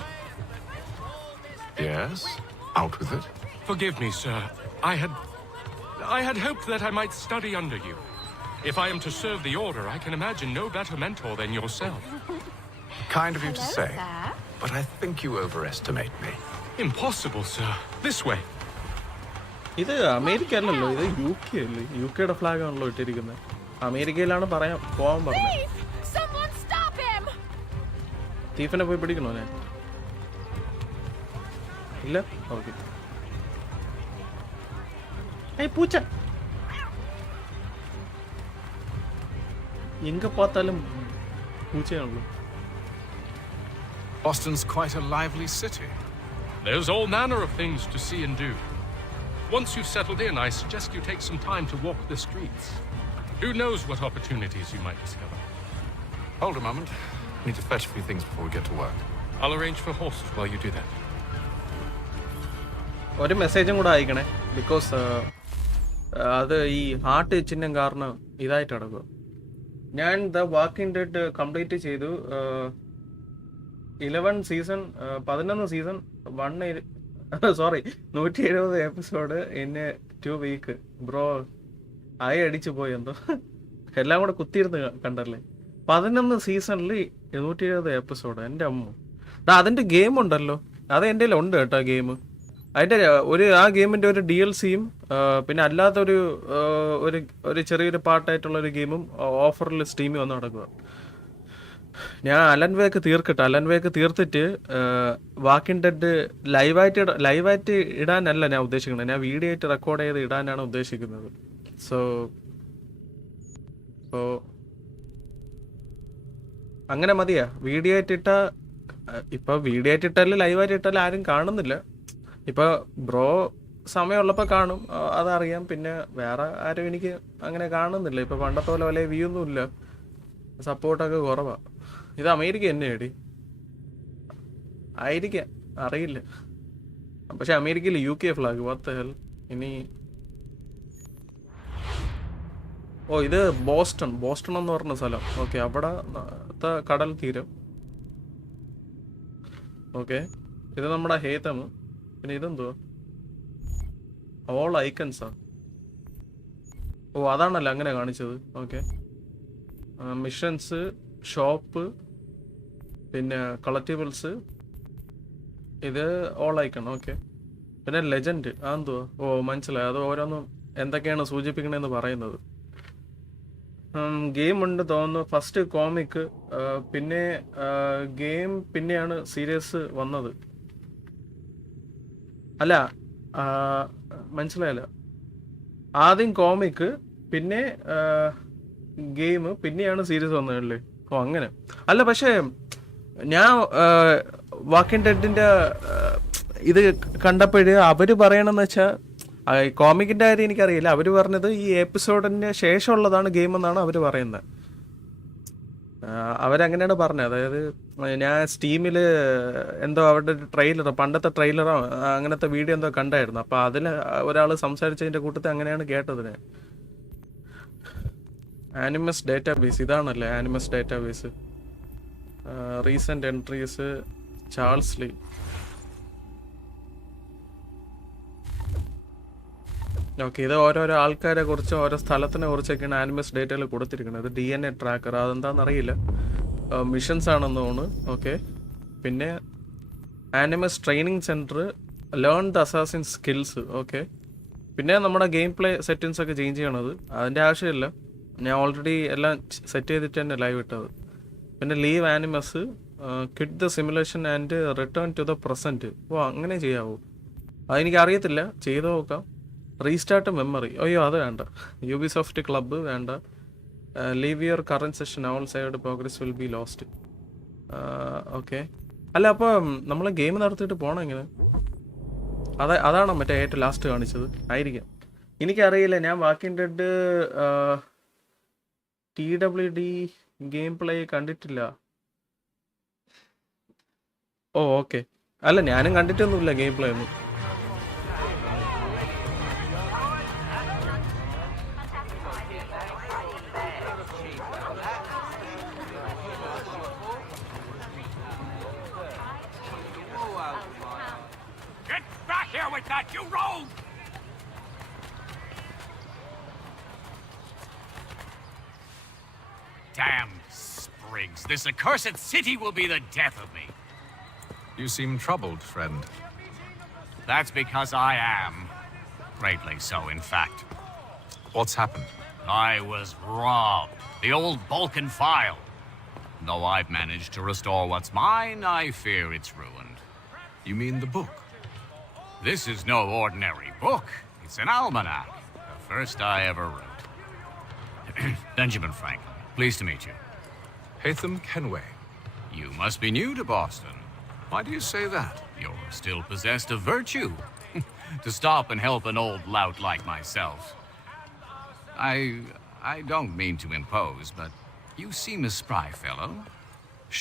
Yes? Out with it. Forgive me, sir. I had hoped that I might study under you. If I am to serve the Order, I can imagine no better mentor than yourself. Kind of you to say, but I think you overestimate me. Impossible, sir. This way. ഇത് America അല്ലല്ലോ, ഇത് UK അല്ലേ? UKയുടെ flag ആണല്ലോ ഇട്ടിരിക്കുന്നത്. അമേരിക്കയിലാണ് പോവാൻ പറഞ്ഞത്. സ്റ്റീഫനെ പോയി പിടിക്കണോ ഞാൻ? ഇല്ല, ഓക്കെ. പൂച്ച എങ്ക பார்த்தாலும் പൂച്ചയാണല്ലോ. Boston's quite a lively city. There's all manner of things to see and do. Once you've settled in, I suggest you take some time to walk the streets. Who knows what opportunities you might discover. Hold a moment. I need to fetch a few things before we get to work. I'll arrange for horses while you do that. ഒരു മെസ്സേജും കൂടെ അയക്കണേ, because അത് ഈ heart ചിഹ്നം കാരണം ഇതായിട്ട് നടക്കുക. ഞാൻ ദ വാക്കിംഗ് ഡെഡ് കംപ്ലീറ്റ് ചെയ്തു. 11 season 170 episode in 2 week. Bro അടിച്ചു പോയി എന്തോ, എല്ലാം കൂടെ കുത്തിയിരുന്ന് കണ്ടല്ലേ. 11 സീസണിൽ 170 എപ്പിസോഡ്. എൻ്റെ അമ്മ, അതിൻ്റെ ഗെയിം ഉണ്ടല്ലോ, അത് എൻ്റെ ഉണ്ട് കേട്ടോ ഗെയിം. അതിൻ്റെ ആ ഗെയിമിൻ്റെ ഒരു DLCയും പിന്നെ അല്ലാത്തൊരു ഒരു ചെറിയൊരു പാർട്ടായിട്ടുള്ള ഒരു ഗെയിമും ഓഫറിൽ സ്ട്രീമിൽ വന്ന് നടക്കുക. ഞാൻ അലൻ വേക്ക് തീർത്തിട്ട് വാക്കിംഗ് ഡെഡ് ലൈവായിട്ട് ഇടാനല്ല ഞാൻ ഉദ്ദേശിക്കുന്നത്, ഞാൻ വീഡിയോ ആയിട്ട് റെക്കോർഡ് ചെയ്ത് ഇടാനാണ് ഉദ്ദേശിക്കുന്നത്. സോ അങ്ങനെ മതിയാ. വീഡിയോ ആയിട്ട് ഇട്ടാൽ ലൈവായിട്ട് ഇട്ടാൽ ആരും കാണുന്നില്ല. ഇപ്പോൾ ബ്രോ സമയമുള്ളപ്പോൾ കാണും, അതറിയാം. പിന്നെ വേറെ ആരും എനിക്ക് അങ്ങനെ കാണുന്നില്ല. ഇപ്പോൾ പണ്ടത്തെ പോലെ വലിയ വ്യൂ ഒന്നും ഇല്ല, സപ്പോർട്ടൊക്കെ കുറവാണ്. ഇത് അമേരിക്ക തന്നെയാടി ആയിരിക്കാം, അറിയില്ല. പക്ഷെ അമേരിക്കയിൽ UK flag, what the hell. ഇനി ഇത് ബോസ്റ്റൺ എന്ന് പറഞ്ഞ സ്ഥലം. ഓക്കെ, അവിടത്തെ കടൽ തീരം. ഓക്കെ, ഇത് നമ്മുടെ ഹേതം. പിന്നെ ഇതെന്തുവാ? ഓൾ ഐക്കൺസാ. അതാണല്ലോ അങ്ങനെ കാണിച്ചത്. ഓക്കെ, മിഷൻസ്, ഷോപ്പ്, പിന്നെ കളക്റ്റീബിൾസ്, ഇത് ഓൾ ഐക്കൺ. ഓക്കെ, പിന്നെ ലെജൻഡ് അതെന്തുവാ? മനസ്സിലായി. അത് ഓരോന്നും എന്തൊക്കെയാണ് സൂചിപ്പിക്കണതെന്ന് പറയുന്നത്. ഗെയിം ഉണ്ട് തോന്നുന്നു. ഫസ്റ്റ് കോമിക്, പിന്നെ ഗെയിം, പിന്നെയാണ് സീരീസ് വന്നത്. അല്ല, മനസ്സിലായല്ല. ആദ്യം കോമിക്, പിന്നെ ഗെയിം, പിന്നെയാണ് സീരീസ് വന്നതല്ലേ? അങ്ങനെ അല്ല. പക്ഷേ ഞാൻ വാക്കിംഗ് ഡെഡിൻ്റെ ഇത് കണ്ടപ്പോഴ് അവർ പറയണമെന്ന് വെച്ചാൽ, കോമിക്കിൻ്റെ കാര്യം എനിക്കറിയില്ല, അവർ പറഞ്ഞത് ഈ എപ്പിസോഡിന് ശേഷമുള്ളതാണ് ഗെയിം എന്നാണ് അവർ പറയുന്നത്. അവരങ്ങനെയാണ് പറഞ്ഞത്. അതായത് ഞാൻ സ്റ്റീമിൽ എന്തോ അവരുടെ പണ്ടത്തെ ട്രെയിലറോ അങ്ങനത്തെ വീഡിയോ എന്തോ കണ്ടായിരുന്നു. അപ്പോൾ അതിൽ ഒരാൾ സംസാരിച്ചതിൻ്റെ കൂട്ടത്തിൽ അങ്ങനെയാണ് കേട്ടത്. ആനിമസ് ഡേറ്റാബേസ് ഇതാണല്ലേ? Animus database, recent entries, Charles Lee. Okay, ഇത് ഓരോരോ ആൾക്കാരെ കുറിച്ച്, ഓരോ സ്ഥലത്തിനെ കുറിച്ചൊക്കെയാണ് ആനിമസ് ഡേറ്റയിൽ കൊടുത്തിരിക്കുന്നത്. DNA tracker, അതെന്താണെന്നറിയില്ല. മിഷൻസ് ആണെന്ന് തോന്നുന്നു. ഓക്കെ, പിന്നെ animus training centre, learn the assassin skills. Okay, പിന്നെ നമ്മുടെ ഗെയിം പ്ലേ സെറ്റിങ്സ് ഒക്കെ ചേഞ്ച് ചെയ്യണത്. അതിൻ്റെ ആവശ്യമില്ല, ഞാൻ ഓൾറെഡി എല്ലാം സെറ്റ് ചെയ്തിട്ട് തന്നെ ലൈവ് ഇട്ടത്. പിന്നെ leave animus, quit the simulation and return to the present. അങ്ങനെ ചെയ്യാവോ? അതെനിക്ക് അറിയത്തില്ല, ചെയ്ത് നോക്കാം. റീസ്റ്റാർട്ട് മെമ്മറി, അയ്യോ അത് വേണ്ട. യൂബിസോഫ്റ്റ് ക്ലബ്ബ് വേണ്ട. Leave your current session, all side progress will be lost. Okay, അല്ല അപ്പോൾ നമ്മൾ ഗെയിം നടത്തിയിട്ട് പോകണം എങ്ങനെ? അതാണോ മറ്റേ ഏറ്റവും ലാസ്റ്റ് കാണിച്ചത്? ആയിരിക്കാം, എനിക്കറിയില്ല. ഞാൻ walking dead TWD game play കണ്ടിട്ടില്ല. ഓക്കെ, അല്ല ഞാനും കണ്ടിട്ടൊന്നുമില്ല ഗെയിം പ്ലേ ഒന്നും. Get back here with that, you rogue! Damn sprigs. This accursed city will be the death of me. You seem troubled, friend. That's because I am. Greatly so, in fact. What's happened? I was robbed. The old Balkan file. Though I've managed to restore what's mine, I fear it's ruined. You mean the book? This is no ordinary book. It's an almanac. The first I ever wrote. Benjamin Franklin. Pleased to meet you. Haytham Kenway. You must be new to Boston. Why do you say that? You're still possessed of virtue. To stop and help an old lout like myself. I don't mean to impose, but you seem a spry fellow.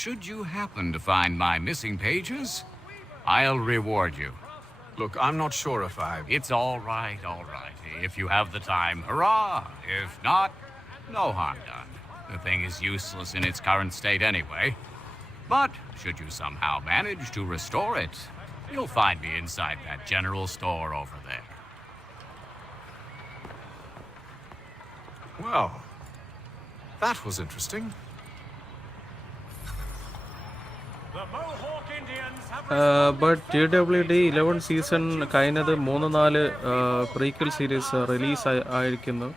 Should you happen to find my missing pages, I'll reward you. Look, I'm not sure if I... It's all right, all right. If you have the time, hurrah! If not, no harm done. The thing is useless in its current state anyway. But should you somehow manage to restore it, you'll find me inside that general store over there. Well, that was interesting. The Mohawk Indians have but TWD 11 season കഴിഞ്ഞത് 3-4 prequel series release ആയിരിക്കുന്നു.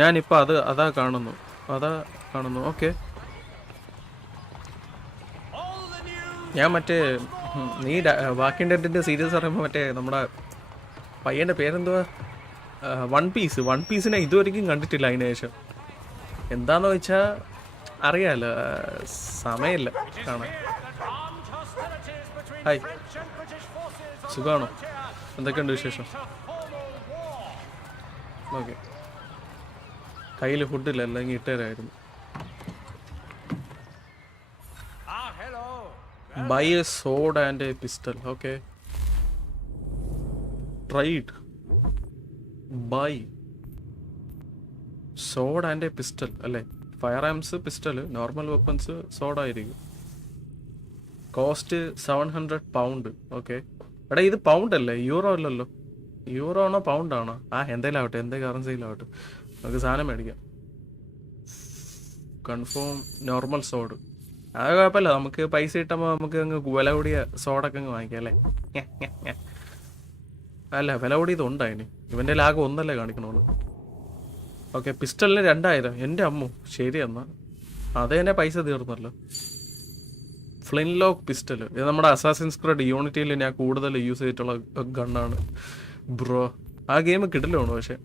ഞാനിപ്പോൾ അതാ കാണുന്നു. Okay. ഞാൻ മറ്റേ നീ walking ഡെഡിൻ്റെ series പറയുമ്പോൾ മറ്റേ നമ്മുടെ പയ്യൻ്റെ പേരെന്തുവാ, വൺ പീസിനെ ഇതുവരെയും കണ്ടിട്ടില്ല. അതിന് ശേഷം എന്താന്ന് വെച്ചാൽ അറിയാമല്ലോ, സമയമില്ല കാണാൻ. ഹായ്, സുഖമാണോ? എന്തൊക്കെയുണ്ട് വിശേഷം? ഓക്കെ. കയ്യിൽ ഫുഡില്ല, അല്ലെങ്കിൽ ഇട്ടുതരായിരുന്നു. Buy a sword and a pistol. Okay. Trade. Buy sword and a pistol. അല്ലേ? Firearms, pistol, normal weapons, sword ആയിരിക്കും. കോസ്റ്റ് £700. ഓക്കെ. എടാ ഇത് പൗണ്ട് അല്ലേ, യൂറോ അല്ലല്ലോ. യൂറോ ആണോ പൗണ്ട് ആണോ? എന്തായാലും ആവട്ടെ, എന്ത് കറൻസിയിലാവട്ടെ, നമുക്ക് സാധനം മേടിക്കാം. Confirm normal sword. അത് കുഴപ്പമില്ല, നമുക്ക് പൈസ കിട്ടുമ്പോൾ നമുക്ക് അങ്ങ് വില കൂടിയ സോഡൊക്കെ അങ്ങ് വാങ്ങിക്കാം അല്ലേ. അല്ല, വില കൂടിയത് ഉണ്ടായിന്. ഇവൻ്റെ ലാഗ് ഒന്നല്ലേ കാണിക്കണുള്ളൂ. ഓക്കെ. പിസ്റ്റലിന് 2000. എൻ്റെ അമ്മു, ശരി എന്നാൽ അത് തന്നെ പൈസ തീർന്നല്ലോ. ഫ്ലിൻ ലോക്ക് പിസ്റ്റൽ, ഇത് നമ്മുടെ അസാസിൻസ്ക്രീഡ് യൂണിറ്റിയിൽ ഞാൻ കൂടുതൽ യൂസ് ചെയ്തിട്ടുള്ള ഗണ്ണാണ് ബ്രോ. ആ ഗെയിം കിട്ടില്ലാണ്, പക്ഷേ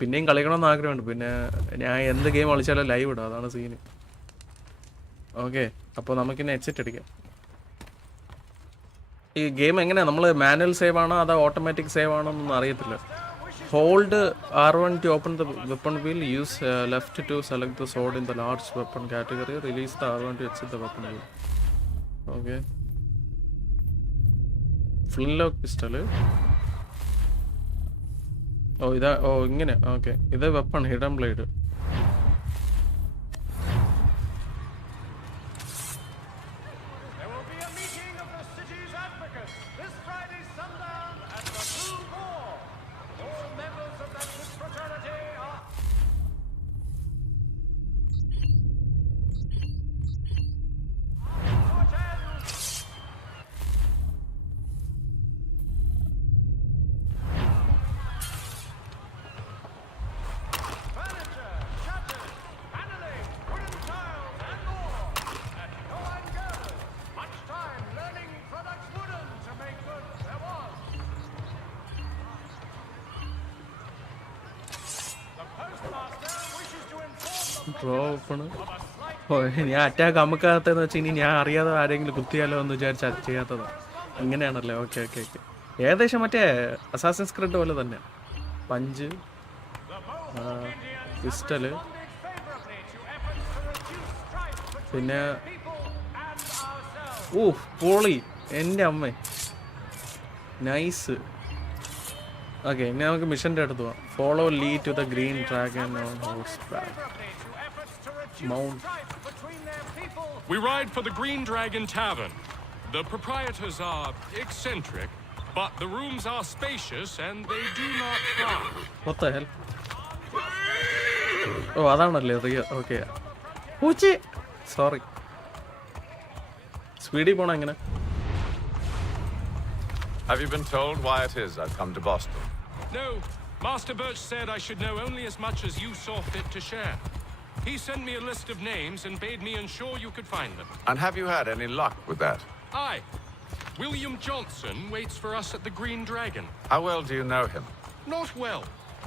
പിന്നെയും കളിക്കണമെന്ന് ആഗ്രഹമുണ്ട്. പിന്നെ ഞാൻ എന്ത് ഗെയിം കളിച്ചാലും ലൈവ് ഇടാം, അതാണ് സീന്. ഓക്കെ, അപ്പോൾ നമുക്കിന്നെ എക്സിറ്റ് അടിക്കാം. ഈ ഗെയിം എങ്ങനെയാണ്, നമ്മൾ മാനുവൽ സേവ് ആണോ അതോ ഓട്ടോമാറ്റിക് സേവ് ആണോ എന്നൊന്നും അറിയത്തില്ല. Hold R1 to open the weapon wheel, use left to select the sword in the large weapon category, release the R1 to exit the weapon wheel. Okay. Flintlock pistol. ഇങ്ങനെ. Okay, ഇത് weapon hidden blade. ഞാൻ attack അമ്മക്കാകത്തെന്ന് വെച്ച് ഇനി ഞാൻ അറിയാതെ ആരെങ്കിലും കുത്തിയാലോ എന്ന് വിചാരിച്ച് ചെയ്യാത്തതാണ്. ഇങ്ങനെയാണല്ലേ. Okay okay okay. ഏകദേശം മറ്റേ അസാസിൻസ് ക്രീഡ് പോലെ തന്നെ. പഞ്ച്, പിസ്റ്റല്, പിന്നെ പൊളി എൻ്റെ അമ്മേ നൈസ്. ഓക്കെ, ഇനി നമുക്ക് മിഷൻ്റെ അടുത്ത് പോവാം. Follow lead to the green dragon on horseback mount. We ride for the Green Dragon Tavern. The proprietors are eccentric, but the rooms are spacious and they do not crowd. What the hell? Oh, അതാണല്ലേ Riya. Okay, പൂച്ചി sorry. സ്പീഡിൽ പോണ എങ്ങനെ? Have you been told why it is I've come to Boston? No, Master Birch said I should know only as much as you saw fit to share. He sent me a list of names and bade me ensure you could find them. And have you had any luck with that? Aye. William Johnson waits for us at the Green Dragon. How well do you know him? Not well,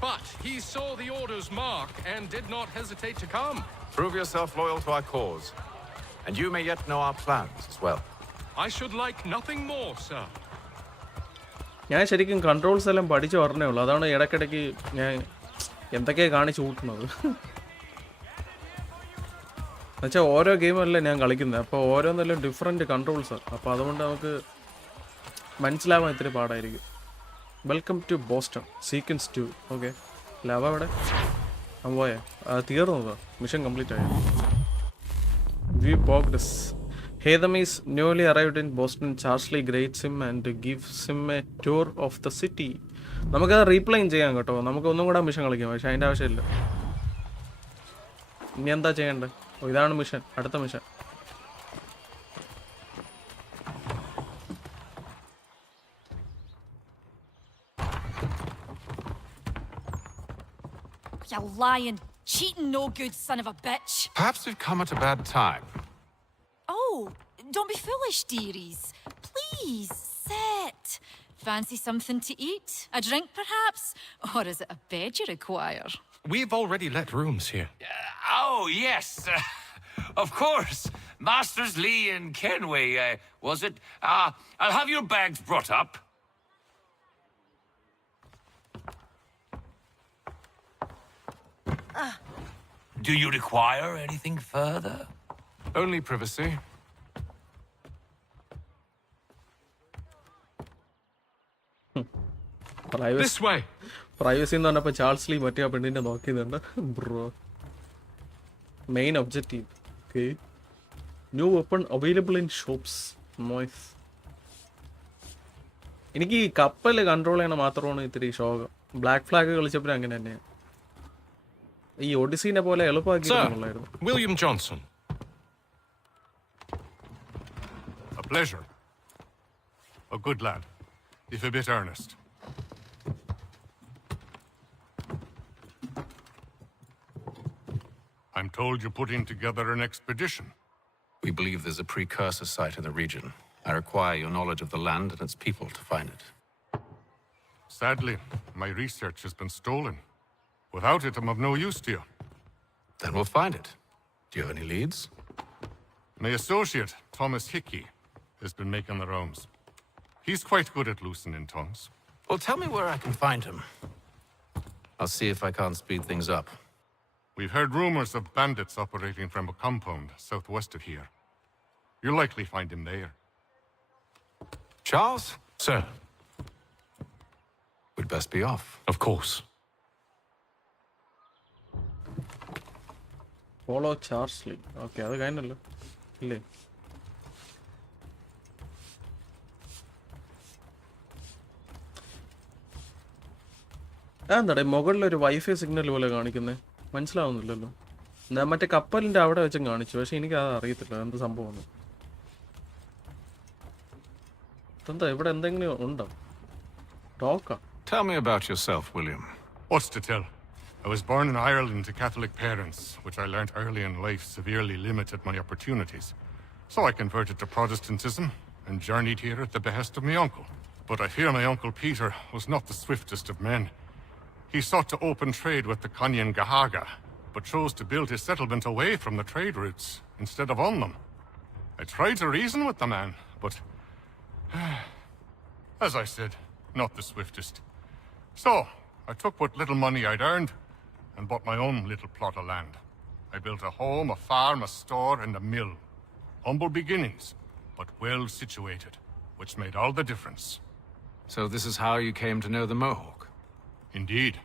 but he saw the order's mark and did not hesitate to come. Prove yourself loyal to our cause, and you may yet know our plans as well. I should like nothing more, sir. ഞാൻ ശരിക്കും controls എല്ലാം പഠിച്ചു പറഞ്ഞേ ഉള്ളൂ. അതാണ് ഇടയ്ക്കിടയ്ക്ക് ഞാൻ എന്തൊക്കെയാണ് കാണിച്ചു കൂട്ടുന്നത്. എന്നുവെച്ചാൽ ഓരോ ഗെയിമല്ലേ ഞാൻ കളിക്കുന്നത്, അപ്പോൾ ഓരോന്നെല്ലാം ഡിഫറെൻറ്റ് കൺട്രോൾസാണ്. അപ്പോൾ അതുകൊണ്ട് നമുക്ക് മനസ്സിലാവാൻ ഇത്തിരി പാടായിരിക്കും. Welcome to Boston sequence 2. Okay, ലവ അവിടെ പോയാ തീർന്നതാ, മിഷൻ കംപ്ലീറ്റ് ആയ. വി പോഗ്ഡസ്. Haytham is newly arrived in Boston. Charsley greets him and gives him a tour of the city. നമുക്കത് റീപ്ലൈൻ ചെയ്യാം കേട്ടോ, നമുക്ക് ഒന്നും കൂടെ മിഷൻ കളിക്കാം, പക്ഷെ അതിൻ്റെ ആവശ്യമില്ല. ഇനി എന്താ ചെയ്യേണ്ടത്? ഇതാണ് മിഷൻ, അടുത്ത mission. You lying, cheating, no good son of a bitch. Perhaps we've come at a bad time. Oh, don't be foolish, dearies. Please, sit. Fancy something to eat? A drink, perhaps? Or is it a bed you require? We've already let rooms here. Oh, yes. Of course. Masters Lee and Kenway, was it? I'll have your bags brought up. Do you require anything further? Only privacy. This way. Privacy എന്ന് പറഞ്ഞപ്പോൾ Charles Lee മറ്റേ ആ പെണ്ണിനെ നോക്കിയതുണ്ട്. Bro, main objective. Okay, new weapon available in shops. Noise. എനിക്ക് ഈ കപ്പൽ control ചെയ്യണ മാത്രമാണ് ഇത്തിരി ശോകം. ബ്ലാക്ക് ഫ്ലാഗ് കളിച്ചപ്പോഴും അങ്ങനെ തന്നെയാണ്. ഈ ഒഡിസീനെ പോലെ എളുപ്പമാക്കിയിരുന്നു. William Johnson. A pleasure. A good lad, if a bit earnest. I'm told you're putting together an expedition. We believe there's a precursor site in the region. I require your knowledge of the land and its people to find it. Sadly, my research has been stolen. Without it, I'm of no use to you. Then we'll find it. Do you have any leads? My associate, Thomas Hickey, has been making the rounds. He's quite good at loosening tongues. Well, tell me where I can find him. I'll see if I can't speed things up. We've heard rumors of bandits operating from a compound southwest of here. You'll likely find him there. Charles? Sir. We'd best be off. Of course. Follow Charles Lee. Okay, അത് കഴിഞ്ഞല്ലോ ഇല്ലേ? എന്താടേ മുകളിലൊരു wifi signal പോലെ കാണിക്കുന്നത്? മനസ്സിലാവുന്നില്ലല്ലോ. ഞാൻ മറ്റേ കപ്പലിൻ്റെ അവിടെ വെച്ചും കാണിച്ചു, പക്ഷെ എനിക്ക് അത് അറിയത്തില്ല എന്ത് സംഭവം. എന്താ ഇവിടെ എന്തെങ്കിലും ഉണ്ടോ? ടോക്കാ? Tell me about yourself, William. What's to tell? I was born in Ireland to Catholic parents, which I learnt early in life severely limited my opportunities. So I converted to Protestantism and journeyed here at the behest of my uncle. But I fear my uncle Peter was not the swiftest of men. He sought to open trade with the Kaniehti, but chose to build his settlement away from the trade routes instead of on them. I tried to reason with the man, but as I said, not the swiftest. So I took what little money I'd earned and bought my own little plot of land. I built a home, a farm, a store, and a mill. Humble beginnings, but well situated. which made all the difference. So this is how you came to know the Mohawk? Indeed.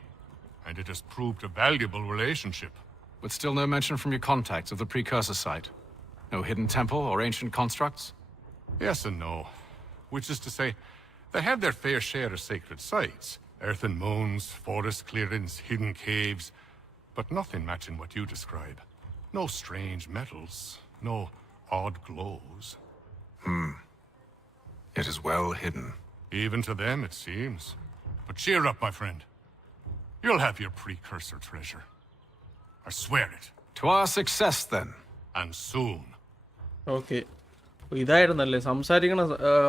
And it has proved a valuable relationship. But still no mention from your contacts of the precursor site? No hidden temple or ancient constructs? Yes and no. Which is to say, they have their fair share of sacred sites. Earthen mounds, forest clearings, hidden caves. But nothing matching what you describe. No strange metals, no odd glows. It is well hidden. Even to them, it seems. But cheer up, my friend. You'll have your precursor treasure. I swear it. To our success, then. And soon. Okay, ഇതായിരുന്നല്ലേ സംസാരിക്കണ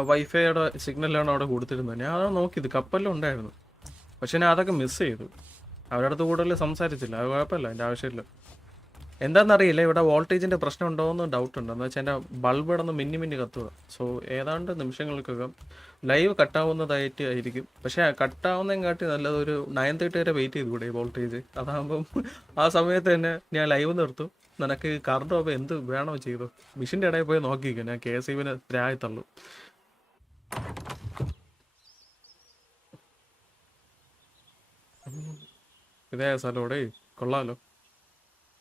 വൈഫൈയുടെ സിഗ്നലാണ് അവിടെ കൊടുത്തിരുന്നത്. ഞാൻ അത് നോക്കിയത് കപ്പലിലും ഉണ്ടായിരുന്നു, പക്ഷെ ഞാൻ അതൊക്കെ മിസ് ചെയ്തു. അവരുടെ അടുത്ത് കൂടുതൽ സംസാരിച്ചില്ല. അത് കുഴപ്പമില്ല, എൻ്റെ ആവശ്യമില്ല. എന്താണെന്നറിയില്ല, ഇവിടെ വോൾട്ടേജിൻ്റെ പ്രശ്നം ഉണ്ടോ എന്ന് ഡൗട്ട് ഉണ്ട്. എന്ന് വെച്ചാൽ എൻ്റെ ബൾബ് ഇടന്ന് മിന്നി കത്തുക. സോ ഏതാണ്ട് നിമിഷങ്ങൾക്കകം ലൈവ് കട്ടാവുന്നതായിട്ട് ആയിരിക്കും. പക്ഷേ കട്ടാവുന്നതിനെക്കാട്ടി നല്ലത് ഒരു 9:30 വരെ വെയിറ്റ് ചെയ്തുകൂടെ വോൾട്ടേജ്. അതാകുമ്പം ആ സമയത്ത് തന്നെ ഞാൻ ലൈവ് നിർത്തും. നിനക്ക് കറണ്ട് പോകുമ്പോൾ എന്ത് വേണോ ചെയ്തോ. മിഷീൻ്റെ ഇടയിൽ പോയി നോക്കിയിരിക്കും. ഞാൻ KSEBിന് ത്രായി തള്ളു. ഇതേ സ്ഥലോടെ കൊള്ളാമല്ലോ.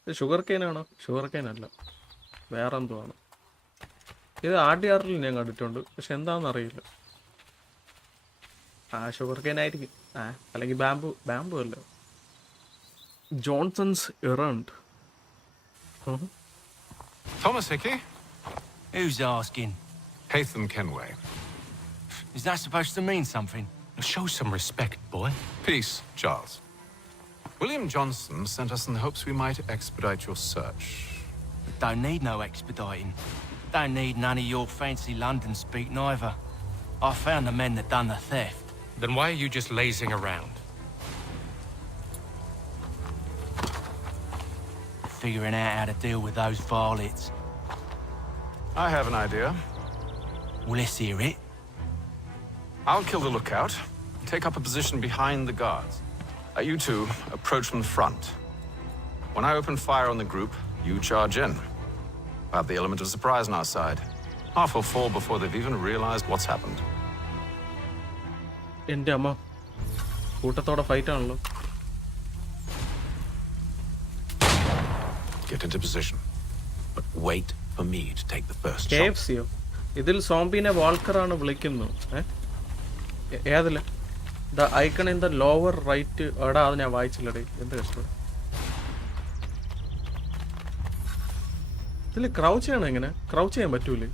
ഇത് ഷുഗർ കെയിനാണോ? ഷുഗർ കെയിൻ അല്ല, വേറെ എന്തോ ആണ്. ഇത് RDRൽ ഞാൻ കണ്ടിട്ടുണ്ട്, പക്ഷെ എന്താണെന്ന് അറിയില്ല. ഷുഗർ കെയിൻ ആയിരിക്കും. അല്ലെങ്കിൽ ബാമ്പു അല്ല. Johnson's എറണ്ട്. Thomas Hickey? Who's asking? Haytham Kenway. Is that supposed to mean something? Show some respect, boy. Peace, Charles. William Johnson sent us in the hopes we might expedite your search. Don't need no expediting. Don't need none of your fancy London speak neither. I found the men that done the theft. Then why are you just lazing around? Figuring out how to deal with those varlets. I have an idea. Well, let's hear it. I'll kill the lookout, take up a position behind the guards. You two approach from the front. When I open fire on the group, you charge in. We'll have the element of surprise on our side. Half will fall before they've even realized what's happened. എൻ്റെ അമ്മ, കൂട്ടത്തോടെ fight ആണല്ലോ. Get into position. But wait for me to take the first shot. KFCയോ? ഇതിൽ സോംബിനെ വാൾക്കറാണ് വിളിക്കുന്നു. ഏതില്ല? The icon in the lower right. എടാ, അത് ഞാൻ വായിച്ചില്ലടേ, എന്ത് കഷ്ടം. ഇതിൽ ക്രൗച്ച് ചെയ്യണം. എങ്ങനെ ക്രൗച്ച് ചെയ്യാൻ പറ്റൂലേ?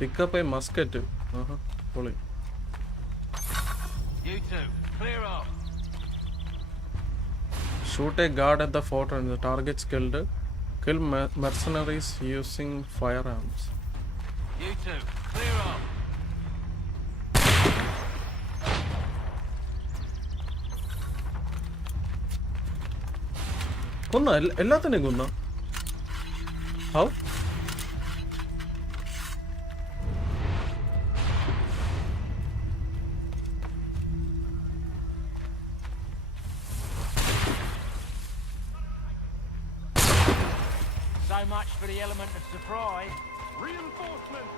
Pickup A Muscat. പൊളി. You two, clear up. Shoot a guard at the fort and the targets killed. Kill mercenaries using firearms. You two, clear up. കൊന്ന എല്ലാത്തിനെയും കൊന്ന. How? So much for the element of surprise. Reinforcement!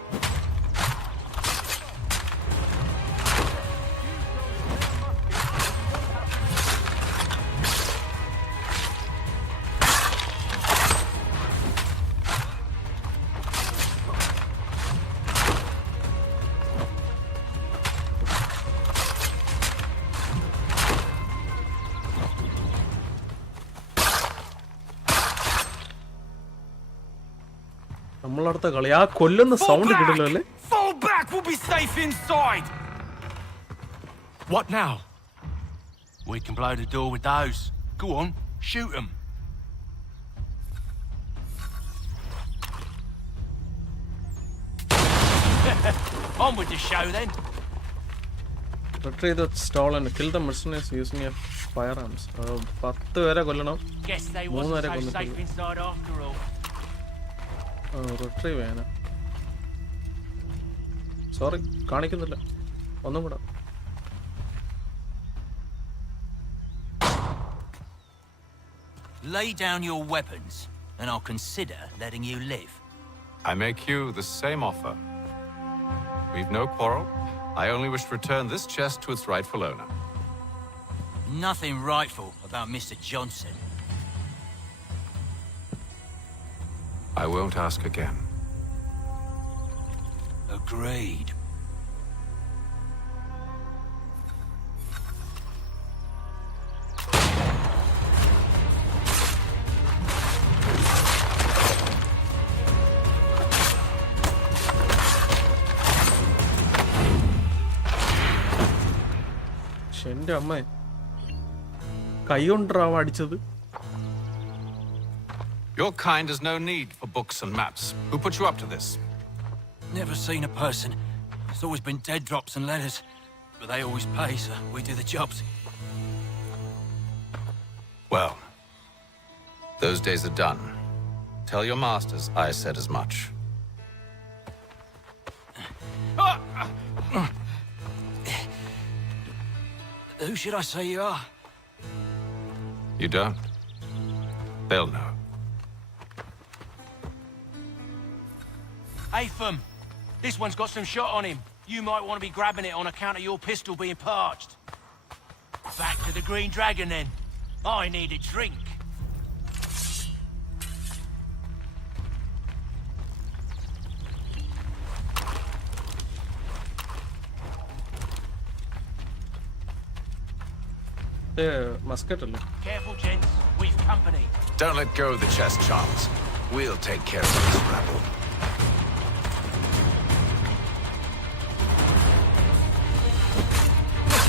നമ്മളടുത്ത കളി. ആ കൊല്ലുന്ന sound കിട്ടില്ല അല്ലേ? Fall back, we'll be safe inside. What now? We can blow the door with those. Go on, shoot them. On with the show then. Retrieve the stall and kill the mercenaries using a firearms. 10 പേരെ കൊല്ലണം. Guess they 3 wasn't പേരെ so കൊന്നിട്ടില്ല. safe inside after all. Retrieve ചെയ്യാനാ? Sorry, കാണിക്കുന്നില്ല. ഒന്നും കൂടെ. Lay down your weapons, and I'll consider letting you live. I make you the same offer. We've no quarrel. I only wish to return this chest to its rightful owner. Nothing rightful about Mr. Johnson. I won't ask again. Agreed. എന്റെ അമ്മ കൈ കൊണ്ടാവ അടിച്ചത്. Your kind has no need for books and maps. Who put you up to this? Never seen a person. It's always been dead drops and letters. But they always pay, so we do the jobs. Well, those days are done. Tell your masters I said as much. Who should I say you are? You don't? They'll know. Haytham, this one's got some shot on him. You might want to be grabbing it on account of your pistol being parched. Back to the Green Dragon, then. I need a drink. Musket അല്ലേ? Careful, gents. We've company. Don't let go of the chest, Charles. We'll take care of this rabble.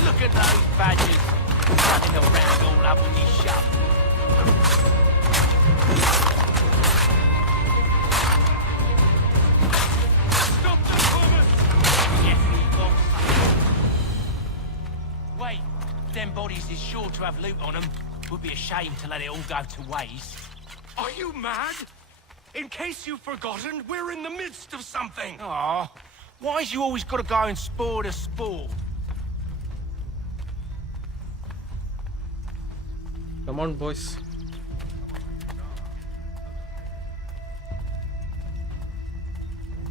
Look at those badgers running around all up in his shop. Stop the comers! Yes, he wants. Wait, them bodies is sure to have loot on them. Would be a shame to let it all go to waste. Are you mad? In case you've forgotten, we're in the midst of something. Aw, why's you always got to go and spoil the sport? Come on, boys.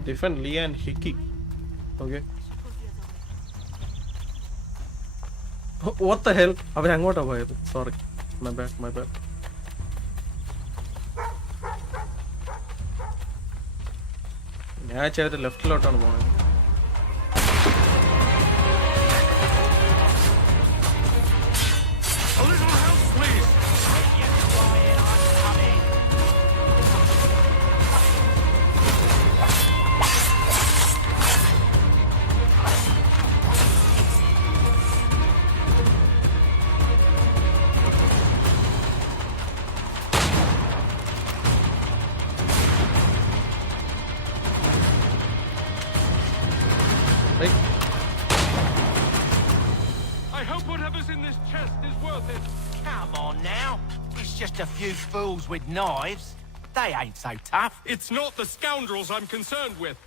Defend Lee and Hickey. Okay. What the hell? അവൻ അങ്ങോട്ടാ പോയത്. Sorry. My bad. ഞാൻ ചെയ്തിട്ട് ലെഫ്റ്റിലോട്ടാണ് പോകുന്നത്. I hope whatever's in this chest is worth it. Come on now. It's just a few fools with knives. They ain't so tough. It's not the scoundrels I'm concerned with.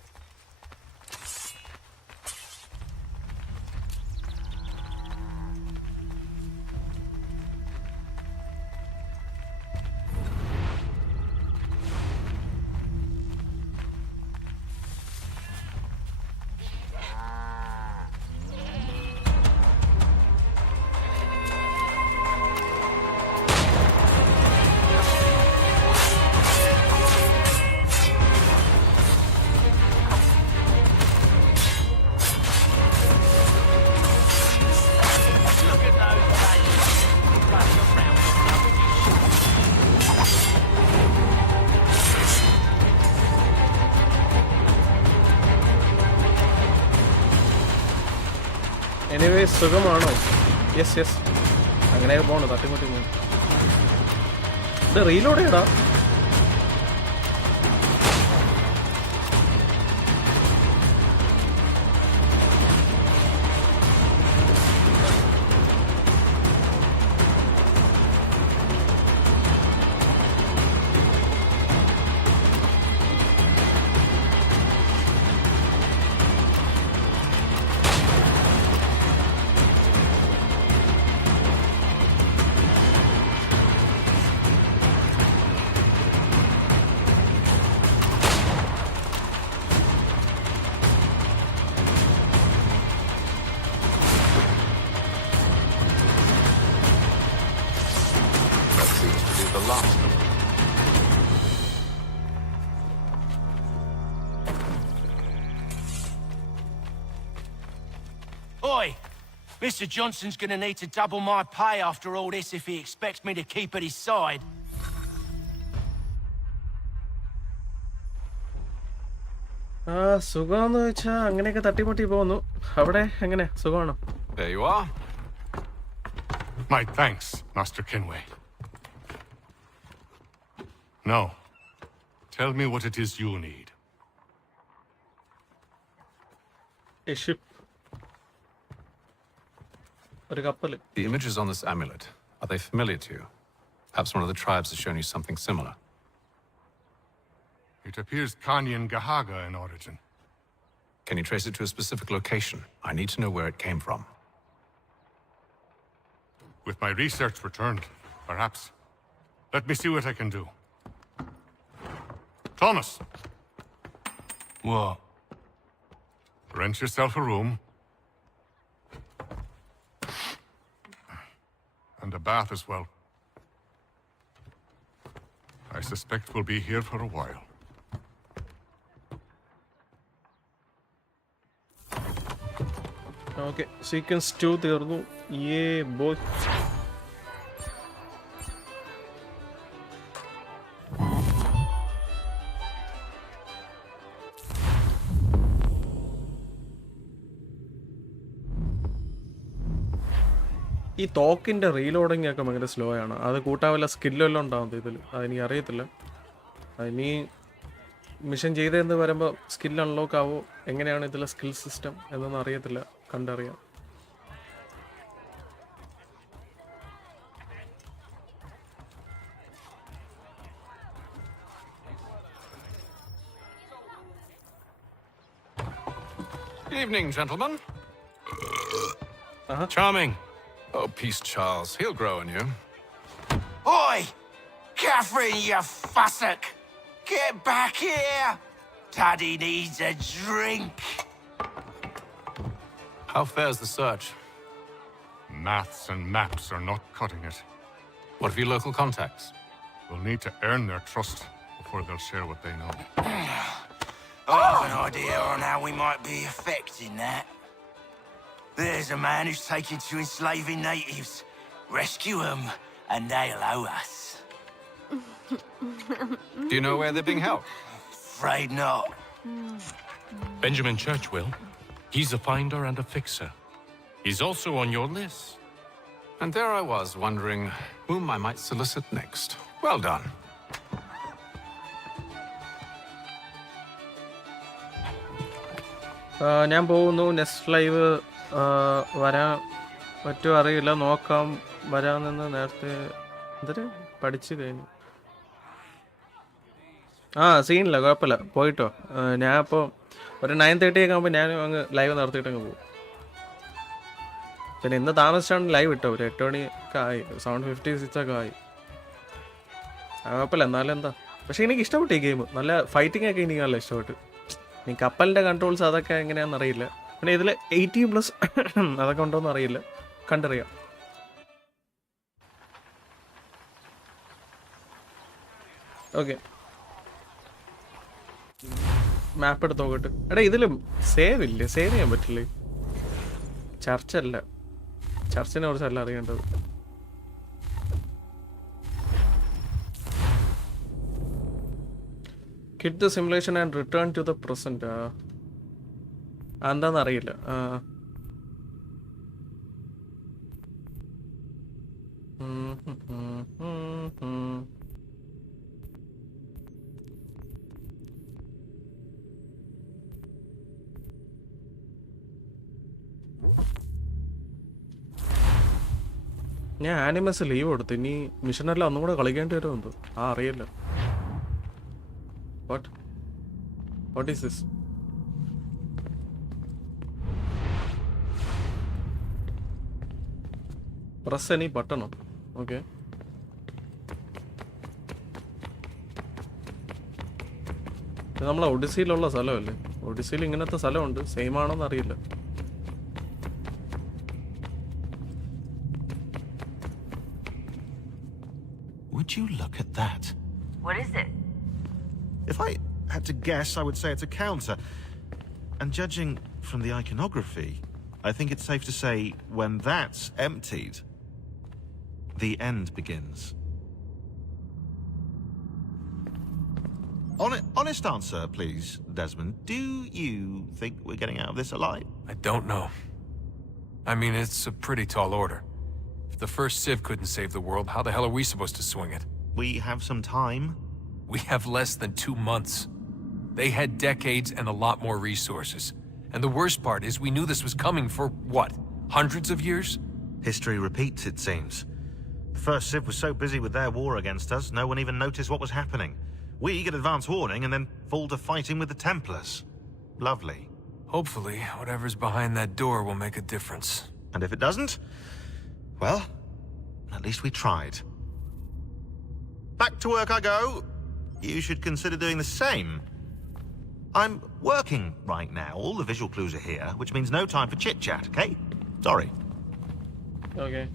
Anyway സുഖമാണോ? Yes അങ്ങനെ പോകണം. തട്ടിമുട്ടി പോകും. ഇത് reload ചെയ്യടാ. last of them. Oi! Mr. Johnson's gonna need to double my pay after all this if he expects me to keep at his side. സുഖമെന്ന് വെച്ചാ അങ്ങനെയൊക്കെ തട്ടിമുട്ടി പോകുന്നു. അവിടെ എങ്ങനെ സുഖമാണോ? There you are. My thanks, Master Kenway. Now, tell me what it is you need. A ship. ഒരു കപ്പല്. The images on this amulet, are they familiar to you? Perhaps one of the tribes has shown you something similar. It appears Kaniehti in origin. Can you trace it to a specific location? I need to know where it came from. With my research returned, perhaps. Let me see what I can do. Thomas! What? Rent yourself a room. And a bath as well. I suspect we'll be here for a while. Okay, sequence 2 തീർന്നു. Yeah, boy. ഈ തോക്കിൻ്റെ reloading ഒക്കെ ഭയങ്കര slow ആണ്. അത് കൂട്ടാൻ വല്ല സ്കില്ലെല്ലാം ഉണ്ടാവും ഇതിൽ. അതെനിക്ക് അറിയത്തില്ല. അതിനി മിഷൻ ചെയ്തതെന്ന് വരുമ്പോൾ സ്കിൽ അൺലോക്ക് ആവോ, എങ്ങനെയാണ് ഇതിലെ സ്കിൽ സിസ്റ്റം എന്നൊന്നും അറിയത്തില്ല. കണ്ടറിയാം. Evening, gentlemen. Charming. Oh, peace, Charles. He'll grow on you. Oi! Catherine, you fussock! Get back here! Daddy needs a drink! How fares the search? Maths and maps are not cutting it. What of your local contacts? We'll need to earn their trust before they'll share what they know. I have an idea on how we might be affecting that. There's a man who's taken to enslaving natives. Rescue them, and they'll owe us. Do you know where they're being held? Afraid not. Benjamin Church will. He's a finder and a fixer. He's also on your list. And there I was, wondering whom I might solicit next. Well done. ഞാൻ പോകുന്നു. Next live വരാൻ പറ്റുമോ അറിയില്ല. നോക്കാം. വരാമെന്ന് നേരത്തെ എന്തൊരു പഠിച്ചു കഴിഞ്ഞു. സീനില്ല, കുഴപ്പമില്ല. പോയിട്ടോ. ഞാൻ അപ്പോൾ ഒരു 9:30 ഒക്കെ ആകുമ്പോൾ ഞാൻ അങ്ങ് ലൈവ് നടത്തിയിട്ടങ്ങ് പോകും. പിന്നെ ഇന്ന് താമസിച്ചാണ് ലൈവ് ഇട്ടോ. ഒരു 8 മണിയൊക്കെ ആയി. 7:56 ഒക്കെ ആയി. കുഴപ്പമില്ല. എന്നാലും എന്താ, പക്ഷേ എനിക്ക് ഇഷ്ടപ്പെട്ടു ഈ ഗെയിം. നല്ല ഫൈറ്റിംഗ് ഒക്കെ എനിക്ക് നല്ല ഇഷ്ടപ്പെട്ടു. ഈ കപ്പലിൻ്റെ കൺട്രോൾസ് അതൊക്കെ എങ്ങനെയാണെന്ന് അറിയില്ല. പിന്നെ ഇതിൽ 18+ അതൊക്കെ ഉണ്ടോയെന്ന് അറിയില്ല. കണ്ടറിയാം. ഓക്കെ, മാപ്പ് എടുത്ത് നോക്കട്ടെ. എടാ ഇതിലും സേവ് ഇല്ലേ? സേവ് ചെയ്യാൻ പറ്റില്ലേ? ചർച്ചല്ല, ചർച്ചിനെ കുറിച്ചല്ല അറിയേണ്ടത്. Quit the simulation and return to the present. എന്താന്ന് അറിയില്ല. ഞാൻ ആനിമസ് ലീവ് കൊടുത്തു. ഇനി മിഷനെല്ലാം ഒന്നും കൂടെ കളിക്കേണ്ടി വരുമെന്തോ. അറിയില്ല. What is this? Press any button. Okay. ഇത് നമ്മളെ ഒഡിസിയിലുള്ള സ്ഥലമല്ലേ? ഒഡിസിയിൽ ഇങ്ങനത്തെ സ്ഥലമുണ്ട്. സെയിം ആണോന്ന് അറിയില്ല. Would you look at that? What is it? If I had to guess, I would say it's a counter. And judging from the iconography, I think it's safe to say when that's emptied, the end begins. Honest answer, please, Desmond. Do you think we're getting out of this alive? I don't know. I mean, it's a pretty tall order. If the first Civ couldn't save the world, how the hell are we supposed to swing it? We have some time. We have less than 2 months. They had decades and a lot more resources. And the worst part is we knew this was coming for, what, hundreds of years? History repeats, it seems. The first Civ was so busy with their war against us, no one even noticed what was happening. We get advance warning and then fall to fighting with the Templars. Lovely. Hopefully, whatever's behind that door will make a difference. And if it doesn't, well, at least we tried. Back to work I go. You should consider doing the same. I'm working right now. All the visual clues are here, which means no time for chit-chat, okay? Sorry. Okay.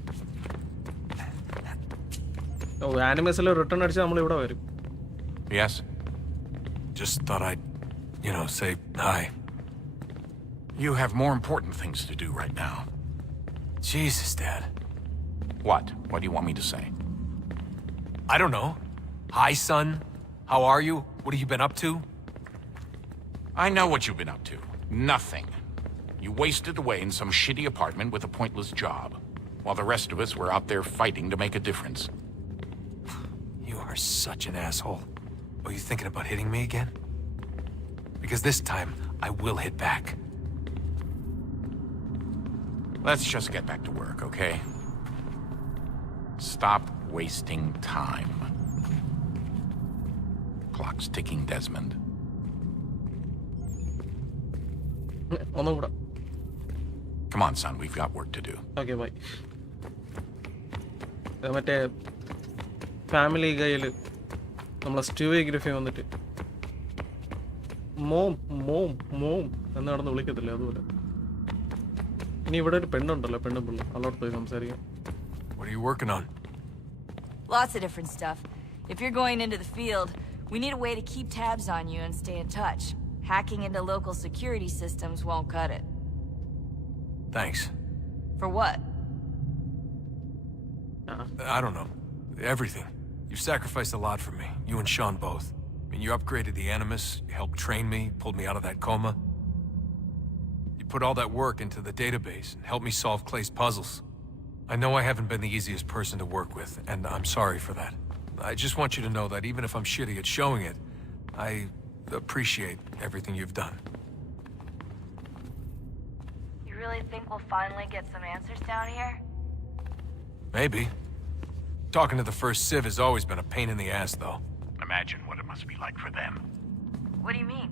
Oh, Animus return അടിച്ച് നമ്മൾ ഇവിടെ വരും. Yes. Just thought I'd, say hi. You have more important things to do right now. Jesus, Dad. What? What do you want me to say? I don't know. Hi, son. How are you? What have you been up to? I know what you've been up to. Nothing. You wasted away in some shitty apartment with a pointless job, while the rest of us were out there fighting to make a difference. You are such an asshole. Are you thinking about hitting me again? Because this time, I will hit back. Let's just get back to work, okay? Stop wasting time. Clock's ticking, Desmond. Come on, son, we've got work to do. Okay, bye. മറ്റേ family ഗൈയിൽ നമ്മളെ Steve ഗ്രിഫി വന്നിട്ട് mom mom mom എന്ന് നടന്ന് വിളിക്കത്തില്ലേ അതുപോലെ. ഇനി ഇവിടെ ഒരു പെണ്ണുണ്ടല്ലോ, പെണ്ണും പിള്ള, അവളോട് പോയി സംസാരിക്കാം. What are you working on? Lots of different stuff. If you're going into the field, we need a way to keep tabs on you and stay in touch. Hacking into local security systems won't cut it. Thanks. For what? I don't know. Everything. You've sacrificed a lot for me. You and Shaun both. I mean, you upgraded the Animus, you helped train me, pulled me out of that coma. You put all that work into the database and helped me solve Clay's puzzles. I know I haven't been the easiest person to work with, and I'm sorry for that. I just want you to know that even if I'm shitty at showing it, I appreciate everything you've done. You really think we'll finally get some answers down here? Maybe. Talking to the first Civ has always been a pain in the ass, though. Imagine what it must be like for them. What do you mean?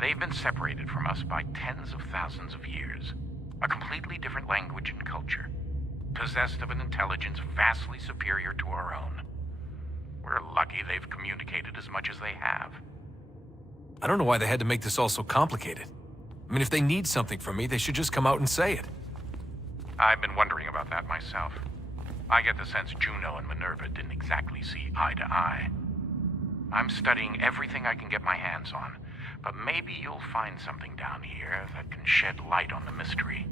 They've been separated from us by tens of thousands of years. A completely different language and culture. Possessed of an intelligence vastly superior to our own. We're lucky they've communicated as much as they have. I don't know why they had to make this all so complicated. I mean, if they need something from me, they should just come out and say it. I've been wondering about that myself. I get the sense Juno and Minerva didn't exactly see eye to eye. I'm studying everything I can get my hands on, but maybe you'll find something down here that can shed light on the mystery.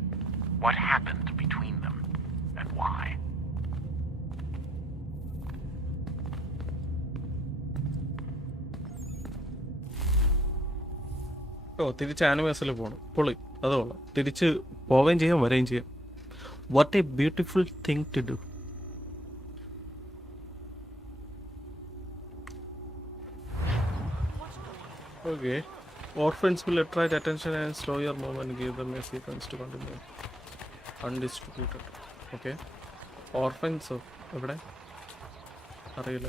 What happened between them, and why? തിരിച്ച് ആനിവേഴ്സിൽ പോകണം. പൊളി, അത് കൊള്ളാം. തിരിച്ച് പോവുകയും ചെയ്യാം, വരികയും ചെയ്യാം. What a beautiful thing to do. Okay. Orphans will attract attention and slow your movement, give them a sequence to continue. Undistributed. Okay. Orphans എവിടെ അറിയില്ല.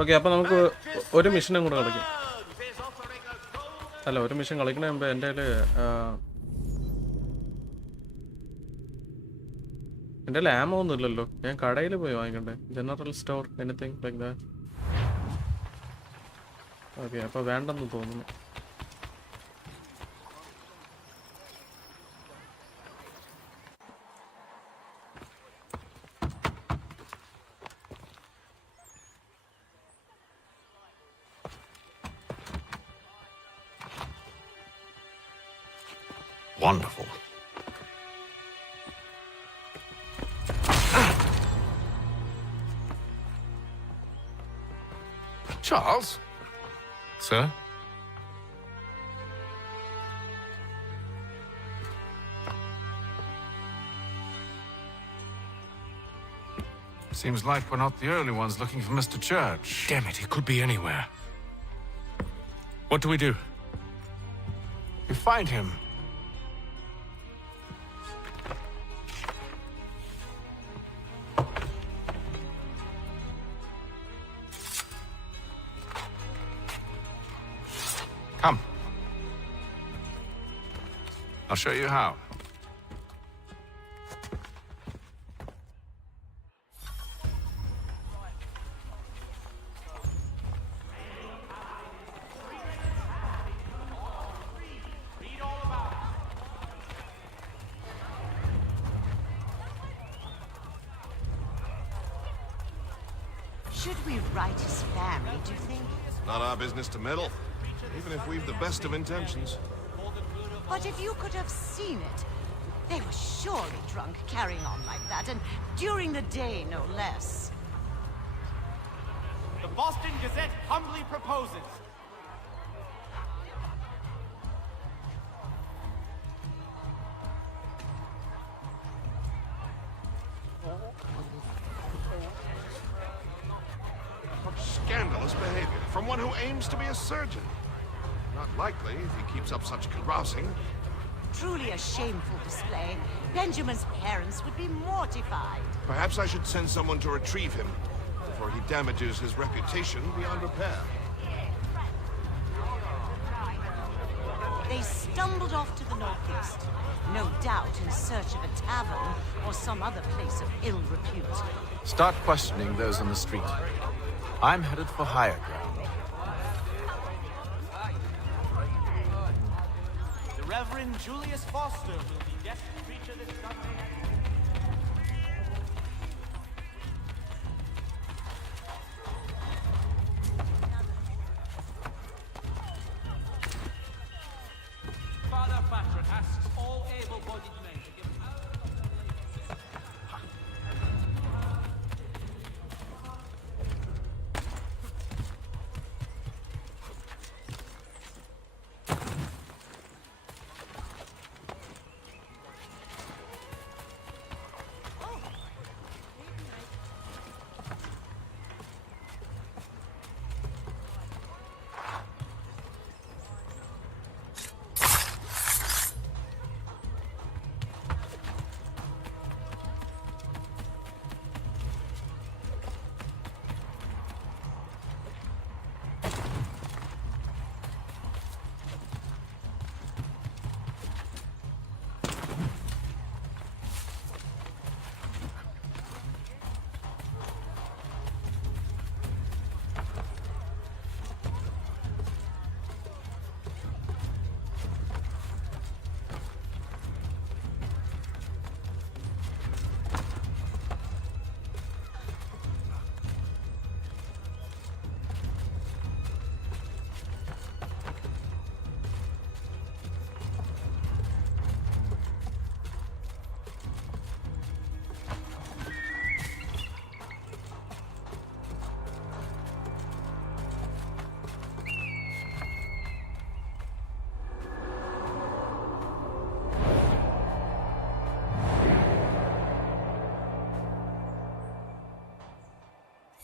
ഓക്കെ, അപ്പോൾ നമുക്ക് ഒരു മിഷനും കൂടെ കളിക്കാം. അല്ല, ഒരു മിഷൻ കളിക്കണ മുമ്പ് എൻ്റെ ആമോ ഒന്നും ഇല്ലല്ലോ. ഞാൻ കടയിൽ പോയി വാങ്ങിക്കണ്ടേ? General store, anything like that. Okay, അപ്പോൾ വേണ്ടെന്ന് തോന്നുന്നു. Wonderful. Charles? Sir? Seems like we're not the only ones looking for Mr. Church. Damn it, he could be anywhere. What do we do? We find him. Come. I'll show you how. Should we write his family, do you think? Not our business to meddle, even if we've the best of intentions. But if you could have seen it, they were surely drunk carrying on like that, and during the day, no less. The Boston Gazette humbly proposes. Scandalous behavior from one who aims to be a surgeon. Not likely if he keeps up such carousing. Truly a shameful display. Benjamin's parents would be mortified. Perhaps I should send someone to retrieve him before he damages his reputation beyond repair. They stumbled off to the northeast, no doubt in search of a tavern or some other place of ill repute. Start questioning those on the street. I'm headed for higher ground. The Reverend Julius Foster will be guest preacher this Sunday. Father Patron asks all able-bodied men to give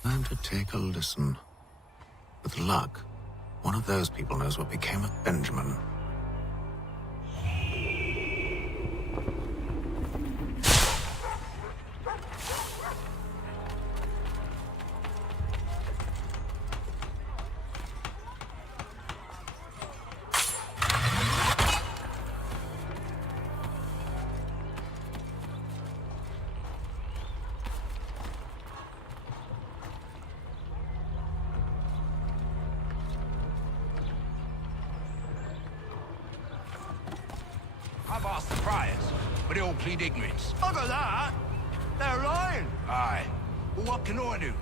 Time to take a listen. With luck, one of those people knows what became of Benjamin. I've asked the friars, but they all plead ignorance. Bugger that! They're lying! Aye. Well, what can I do?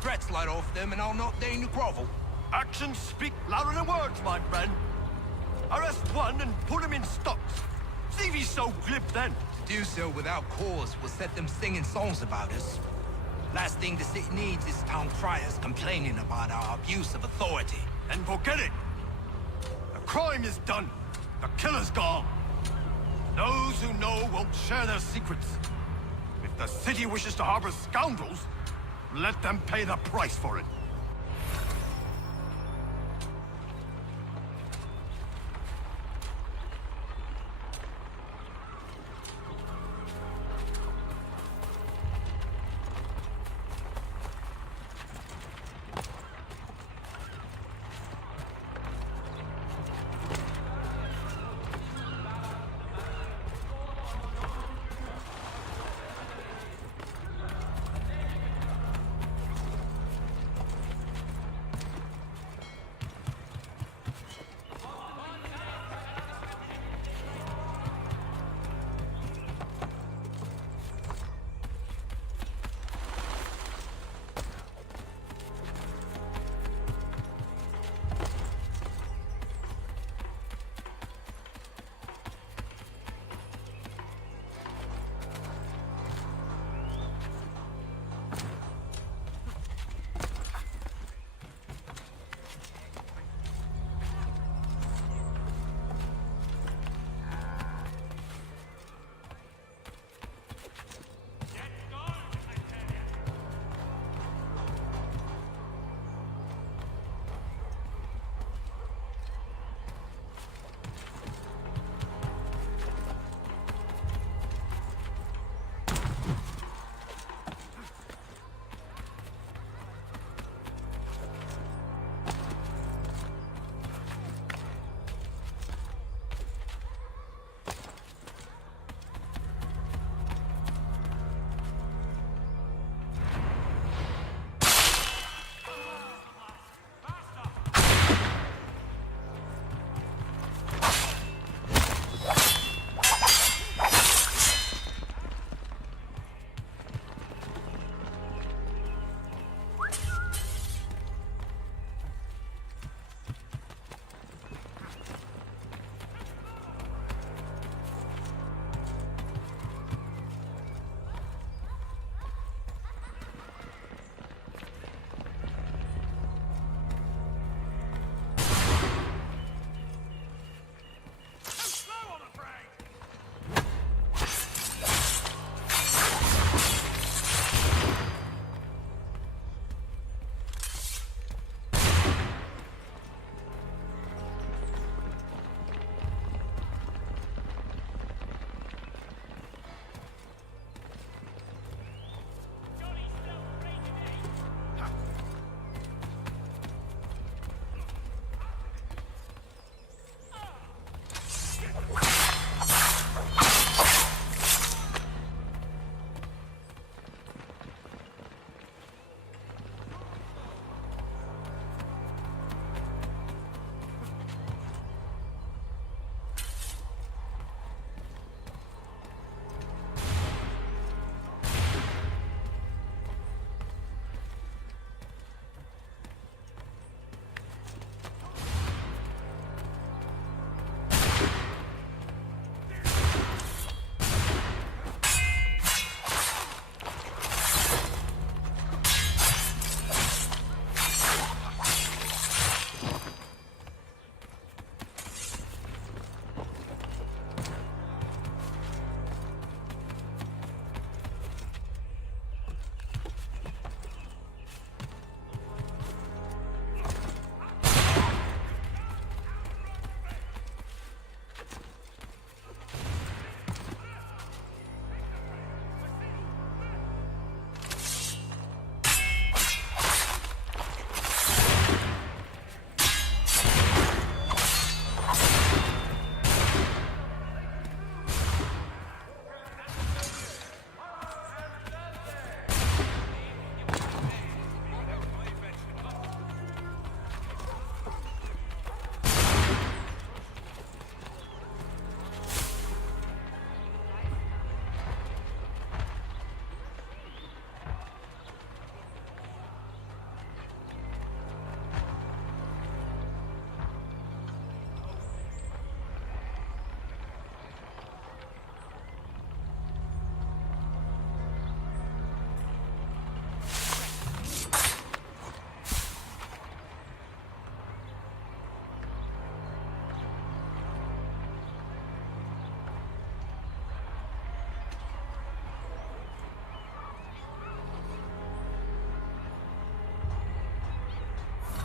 Threats light off them and I'll not deign to grovel. Actions speak louder than words, my friend. Arrest one and put him in stocks. See if he's so glib then. To do so without cause will set them singing songs about us. Last thing the city needs is town criers complaining about our abuse of authority. Then forget it. The crime is done. The killer's gone. Those who know won't share their secrets. If the city wishes to harbor scoundrels, let them pay the price for it.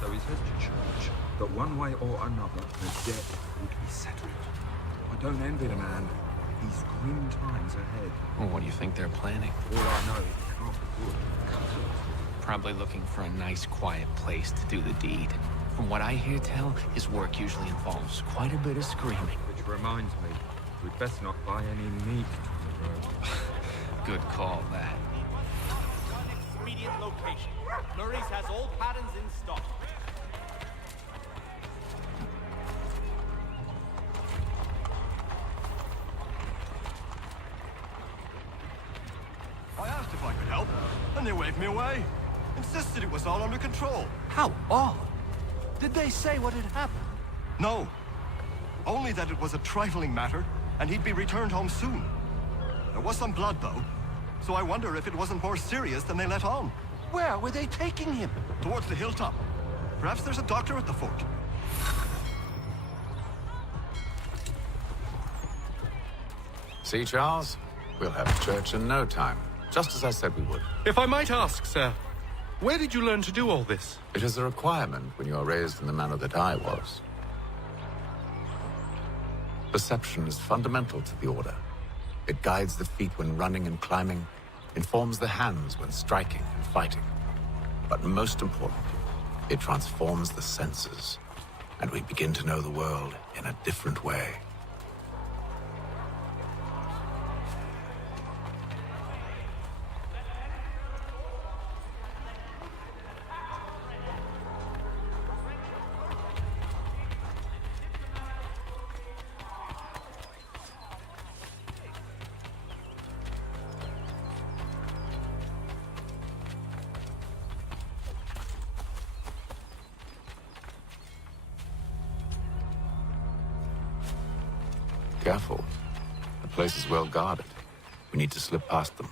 So he's head to church, but one way or another, the debt would be settled. I don't envy the man. He's grim times ahead. Well, what do you think they're planning? All I know is he can't afford. Probably looking for a nice, quiet place to do the deed. From what I hear tell, his work usually involves quite a bit of screaming. Which reminds me, we'd best not buy any meat tomorrow. Good call, that. Expedient location. Murray's has all patterns in stock. I asked if I could help, and they waved me away. Insisted it was all under control. How all? Did they say what had happened? No. Only that it was a trifling matter, and he'd be returned home soon. There was some blood, though, so I wonder if it wasn't more serious than they let on. Where were they taking him? Towards the hilltop. Perhaps there's a doctor at the fort. See, Charles? We'll have church in no time, just as I said we would. If I might ask, sir, where did you learn to do all this? It is a requirement when you are raised in the manner that I was. Perception is fundamental to the Order. It guides the feet when running and climbing, informs the hands when striking and fighting. But most important, it transforms the senses, and we begin to know the world in a different way. Careful. The place is well guarded. We need to slip past them.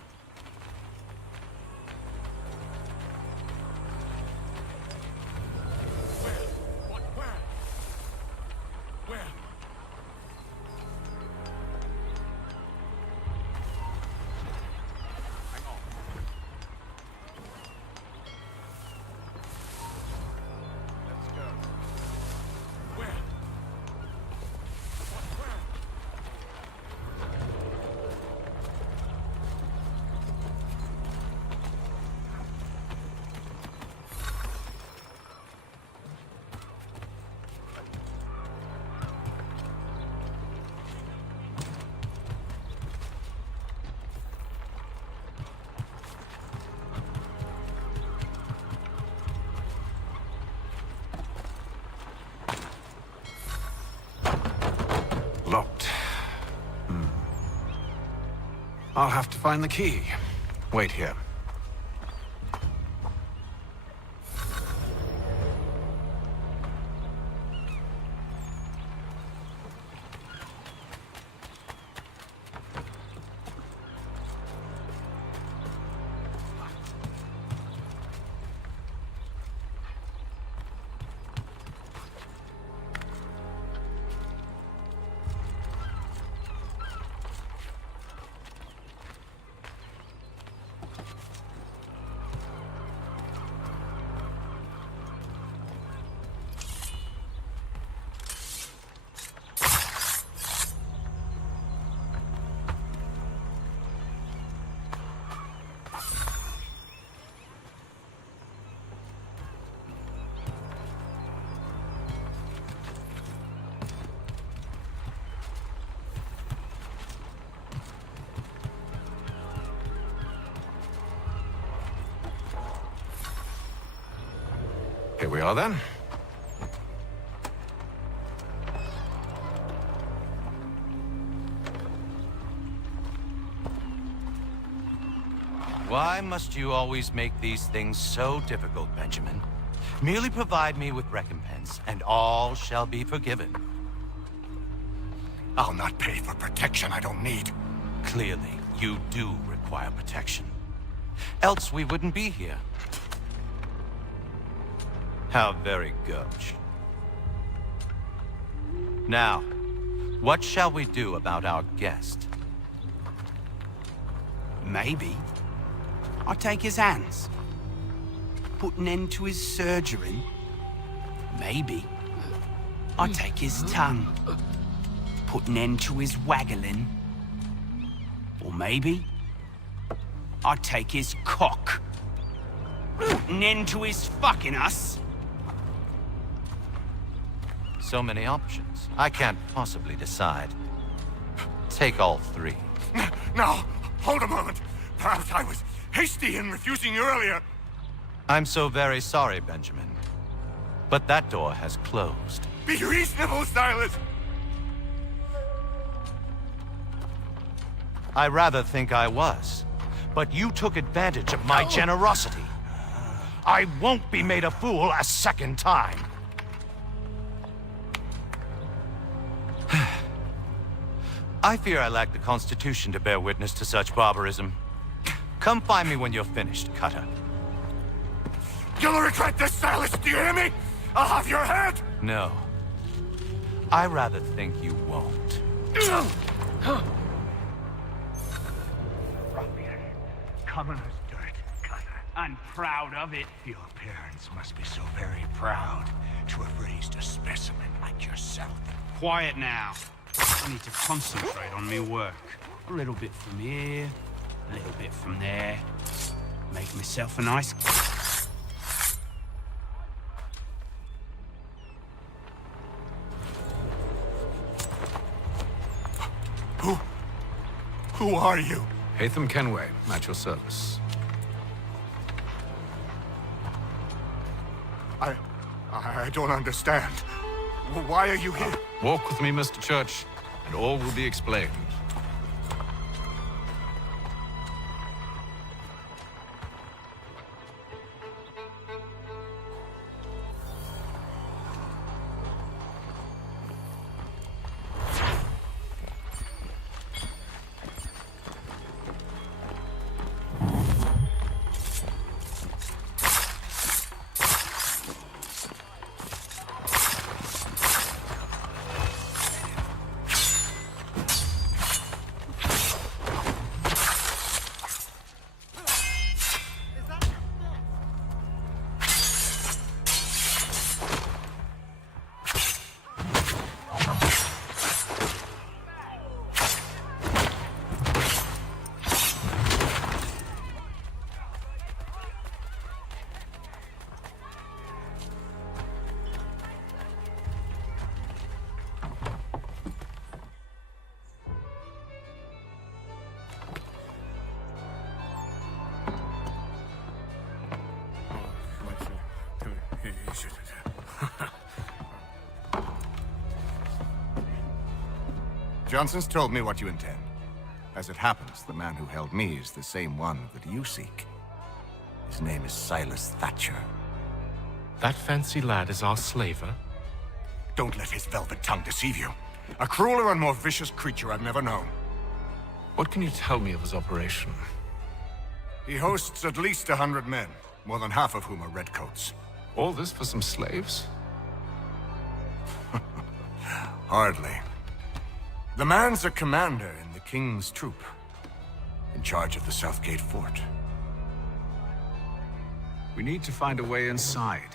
Locked. I'll have to find the key. Wait here. Here we are, then. Why must you always make these things so difficult, Benjamin? Merely provide me with recompense, and all shall be forgiven. I'll not pay for protection I don't need. Clearly, you do require protection. Else we wouldn't be here. How very gauche. Now, what shall we do about our guest? Maybe I'll take his hands, put an end to his surgery, Maybe I take his tongue, put an end to his waggling. Or maybe I take his cock, put an end to his fucking us. So many options. I can't possibly decide. Take all three. Now, hold a moment. Perhaps I was hasty in refusing you earlier. I'm so very sorry, Benjamin. But that door has closed. Be reasonable, Silas. I rather think I was. But you took advantage of my generosity. I won't be made a fool a second time. I fear I lack the constitution to bear witness to such barbarism. Come find me when you're finished, Cutter. You'll regret this, Silas, do you hear me? I'll have your head! No. I rather think you won't. Commoner's dirt, Cutter. I'm proud of it. Your parents must be so very proud to have raised a specimen like yourself. Quiet now. I need to concentrate on me work. A little bit from here, a little bit from there. Make myself a nice... Who are you? Haytham Kenway, at your service. I don't understand. Why are you here? Walk with me, Mr. Church, and all will be explained. Johnson's told me what you intend. As it happens, the man who held me is the same one that you seek. His name is Silas Thatcher. That fancy lad is our slaver? Don't let his velvet tongue deceive you. A crueler and more vicious creature I've never known. What can you tell me of his operation? He hosts at least 100 men, more than half of whom are redcoats. All this for some slaves? Hardly. The man's a commander in the King's troop, in charge of the Southgate Fort. We need to find a way inside.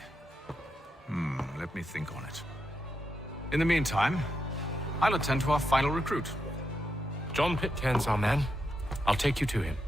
Let me think on it. In the meantime, I'll attend to our final recruit. John Pitcairn's our man. I'll take you to him.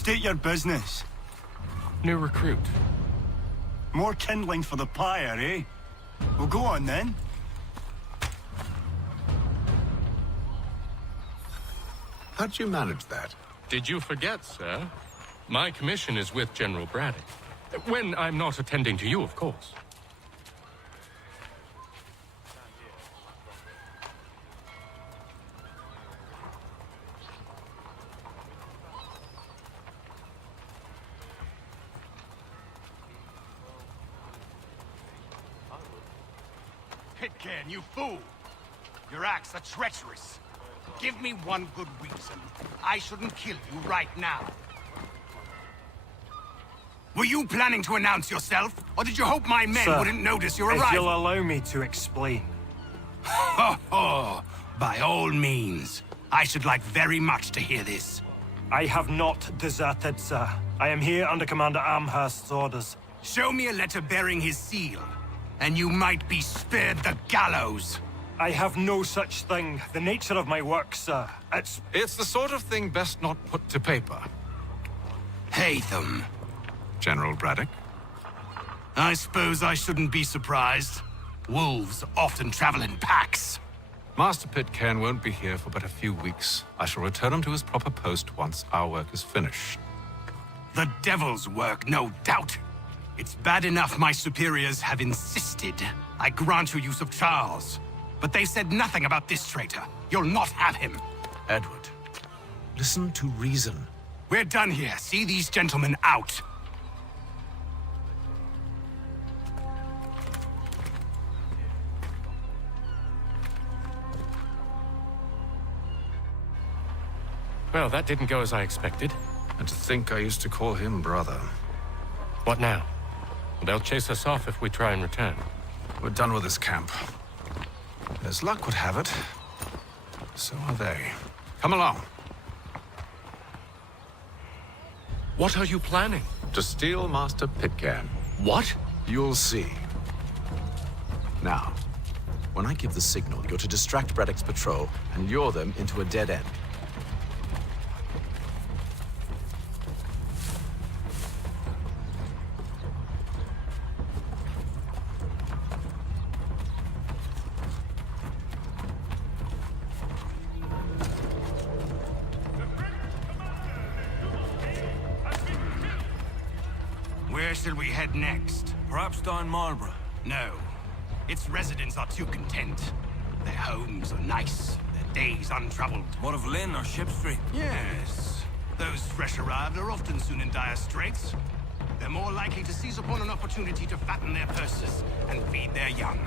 State your business. New recruit. More kindling for the pyre, eh? Well, go on then. How'd you manage that? Did you forget, sir? My commission is with General Braddock. When I'm not attending to you, of course. Pitcairn, you fool! Your acts are treacherous. Give me one good reason. I shouldn't kill you right now. Were you planning to announce yourself? Or did you hope my men Sir, wouldn't notice your if arrival? you'll allow me to explain. Ho ho! By all means. I should like very much to hear this. I have not deserted, sir. I am here under Commander Amherst's orders. Show me a letter bearing his seal, and you might be spared the gallows. I have no such thing. The nature of my work, sir, It's the sort of thing best not put to paper. Haytham. General Braddock? I suppose I shouldn't be surprised. Wolves often travel in packs. Master Pitcairn won't be here for but a few weeks. I shall return him to his proper post once our work is finished. The devil's work, no doubt. It's bad enough my superiors have insisted I grant you use of Charles. But they said nothing about this traitor. You'll not have him. Edward, listen to reason. We're done here. See these gentlemen out. Well, that didn't go as I expected. And to think I used to call him brother. What now? They'll chase us off if we try and return. We're done with this camp. As luck would have it, so are they. Come along. What are you planning? To steal Master Pitcairn. What? You'll see. Now, when I give the signal, you're to distract Braddock's patrol and lure them into a dead end. Where shall we head next? Perhaps down Marlborough. No. Its residents are too content. Their homes are nice, their days untroubled. What of Lynn or Ship Street? Yes. Those fresh arrived are often soon in dire straits. They're more likely to seize upon an opportunity to fatten their purses and feed their young.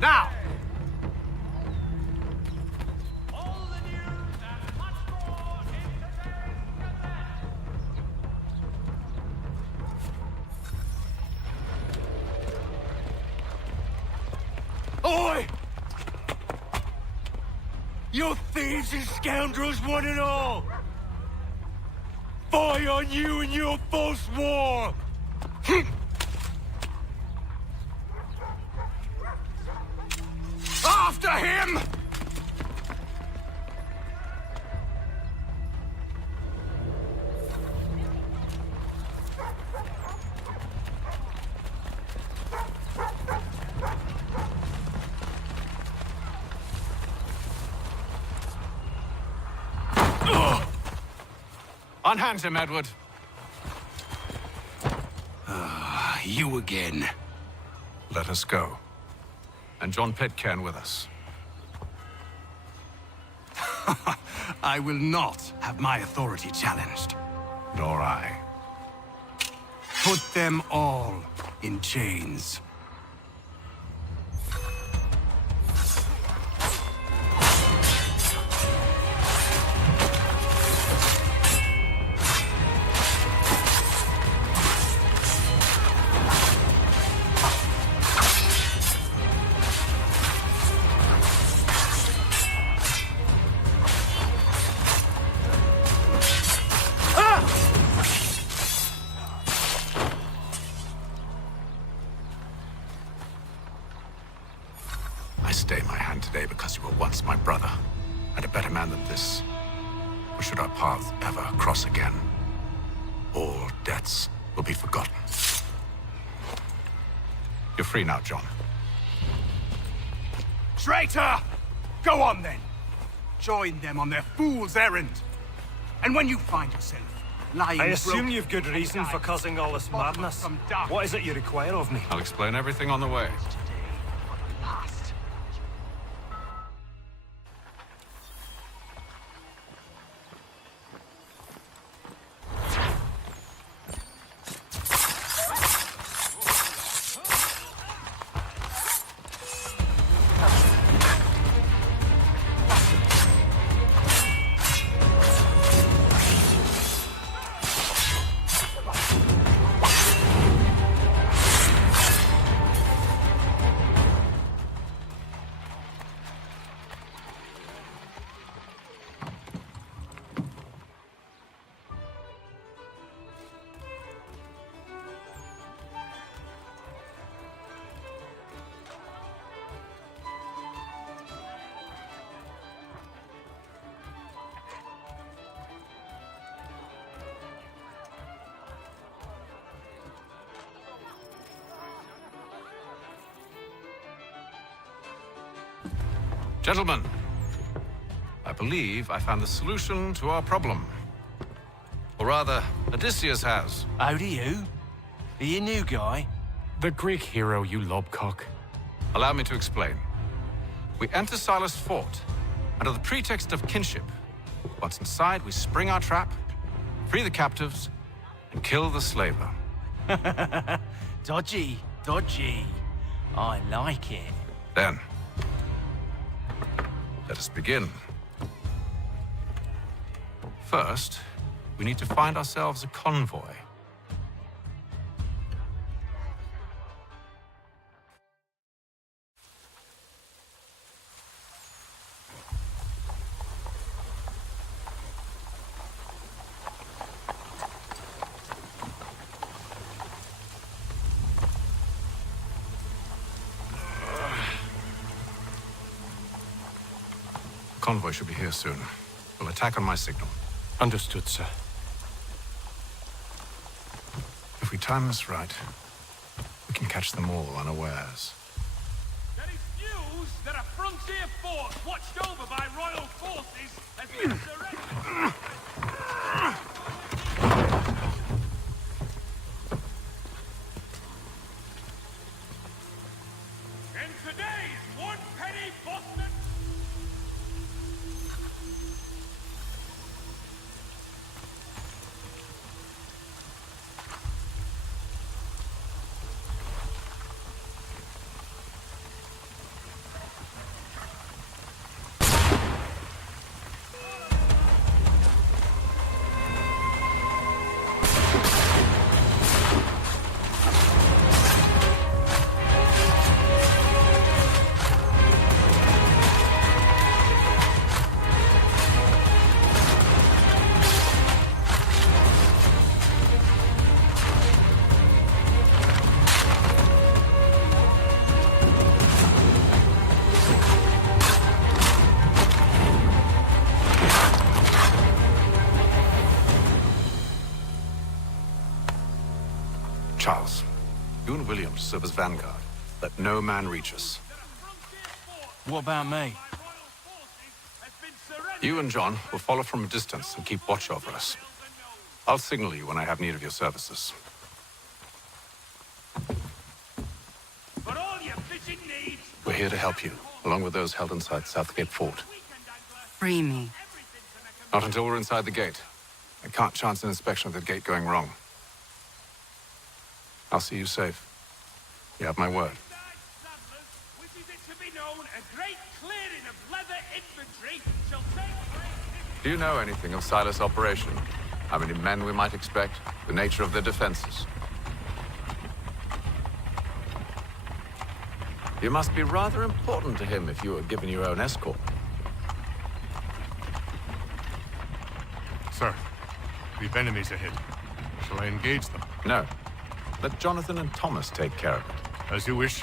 Now! Oi! You thieves and scoundrels, one and all! Fie on you and your false war! After him! Unhand him, Edward. You again. Let us go. And John Pitcairn with us. I will not have my authority challenged. Nor I. Put them all in chains. Stay my hand today because you were once my brother, and a better man than this. Or should our paths ever cross again, all debts will be forgotten. You're free now, John. Traitor! Go on then. Join them on their fool's errand. And when you find yourself lying I assume broken you've good reason for causing all this madness. What is it you require of me? I'll explain everything on the way. Gentlemen, I believe I found the solution to our problem. Or rather, Odysseus has. How do you? Are you a new guy? The Greek hero, you lobcock. Allow me to explain. We enter Silas' fort, under the pretext of kinship. Once inside, we spring our trap, free the captives, and kill the slaver. Dodgy, dodgy. I like it. Then, let us begin. First, we need to find ourselves a convoy. Convoy should be here soon. We'll attack on my signal. Understood, sir. If we time this right, we can catch them all unawares. There is news that a frontier fort watched over by royal forces has been surrendered. And today's one penny Boston. Charles, you and William serve as vanguard. Let no man reach us. What about me? You and John will follow from a distance and keep watch over us. I'll signal you when I have need of your services. For all your fishing needs. We're here to help you, along with those held inside Southgate Fort. Free me. Not until we're inside the gate. I can't chance an inspection of the gate going wrong. I'll see you safe. You have my word. Do you know anything of Silas' operation? How many men we might expect? The nature of their defenses? You must be rather important to him if you were given your own escort. Sir, we've enemies ahead. Shall I engage them? No. Let Jonathan and Thomas take care of it. As you wish.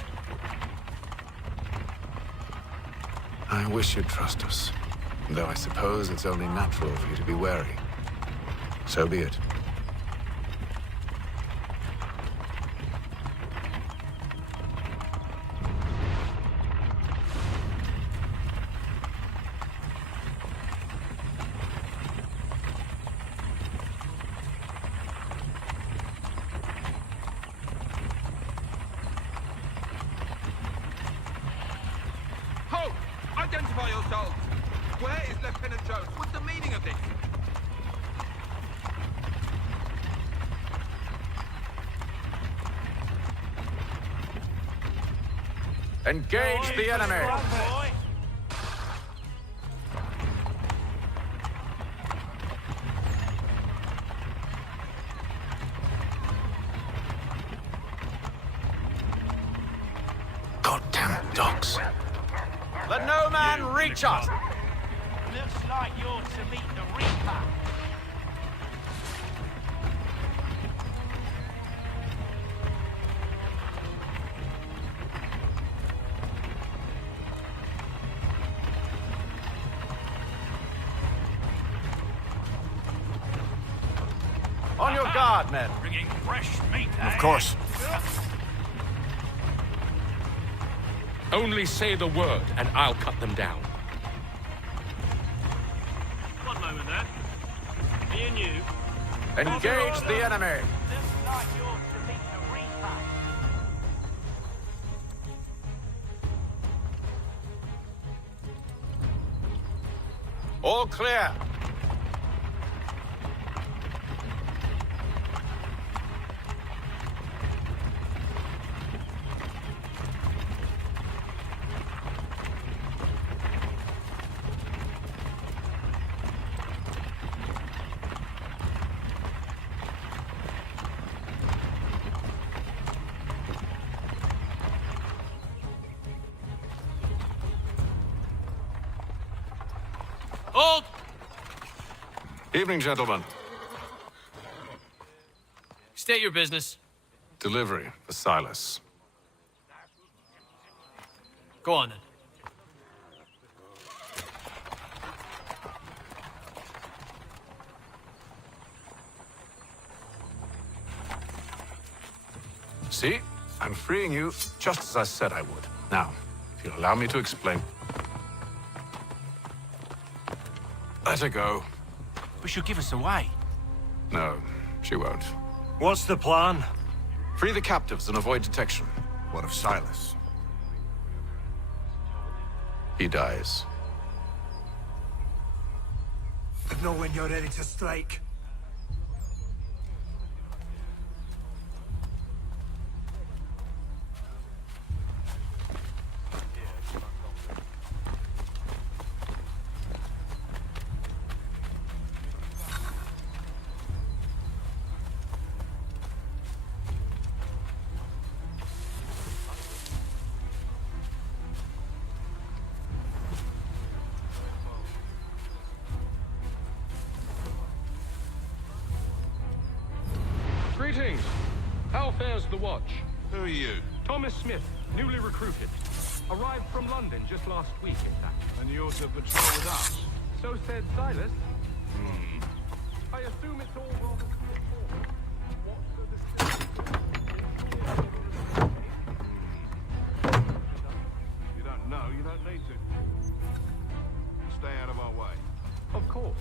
I wish you'd trust us. Though I suppose it's only natural for you to be wary. So be it. Halt! Identify yourselves! Where is Lieutenant Jones? What's the meaning of this? Engage the enemy! Goddamn dogs. Let no man reach us! Looks like you're to meet the Reaper. On your guard, men. Bringing fresh meat, Of course. Only say the word, and I'll cut them down. One moment there. Me and you. Engage the enemy! Looks like you're to meet the Reaper. All clear. Hold! Evening, gentlemen. State your business. Delivery for Silas. Go on then. See? I'm freeing you just as I said I would. Now, if you'll allow me to explain. Let her go. But she'll give us away. No, she won't. What's the plan? Free the captives and avoid detection. What of Silas? He dies. But know when you're ready to strike. Greetings. How fares the watch? Who are you? Thomas Smith, newly recruited. Arrived from London just last week, in fact. And you're to patrol with us? So said Silas. I assume it's all rather You don't know, you don't need to. Stay out of our way. Of course.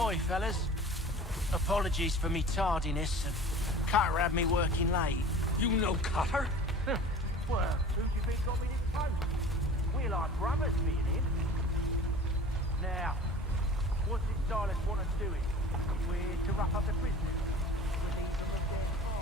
Oi, fellas. Apologies for me tardiness. Cutter had me working late. You know Cutter? Well, who do you think got me this post? We're like brothers, me and him. Now, what's this Silas want us doing? We're to wrap up the prisoners. We need some of their time.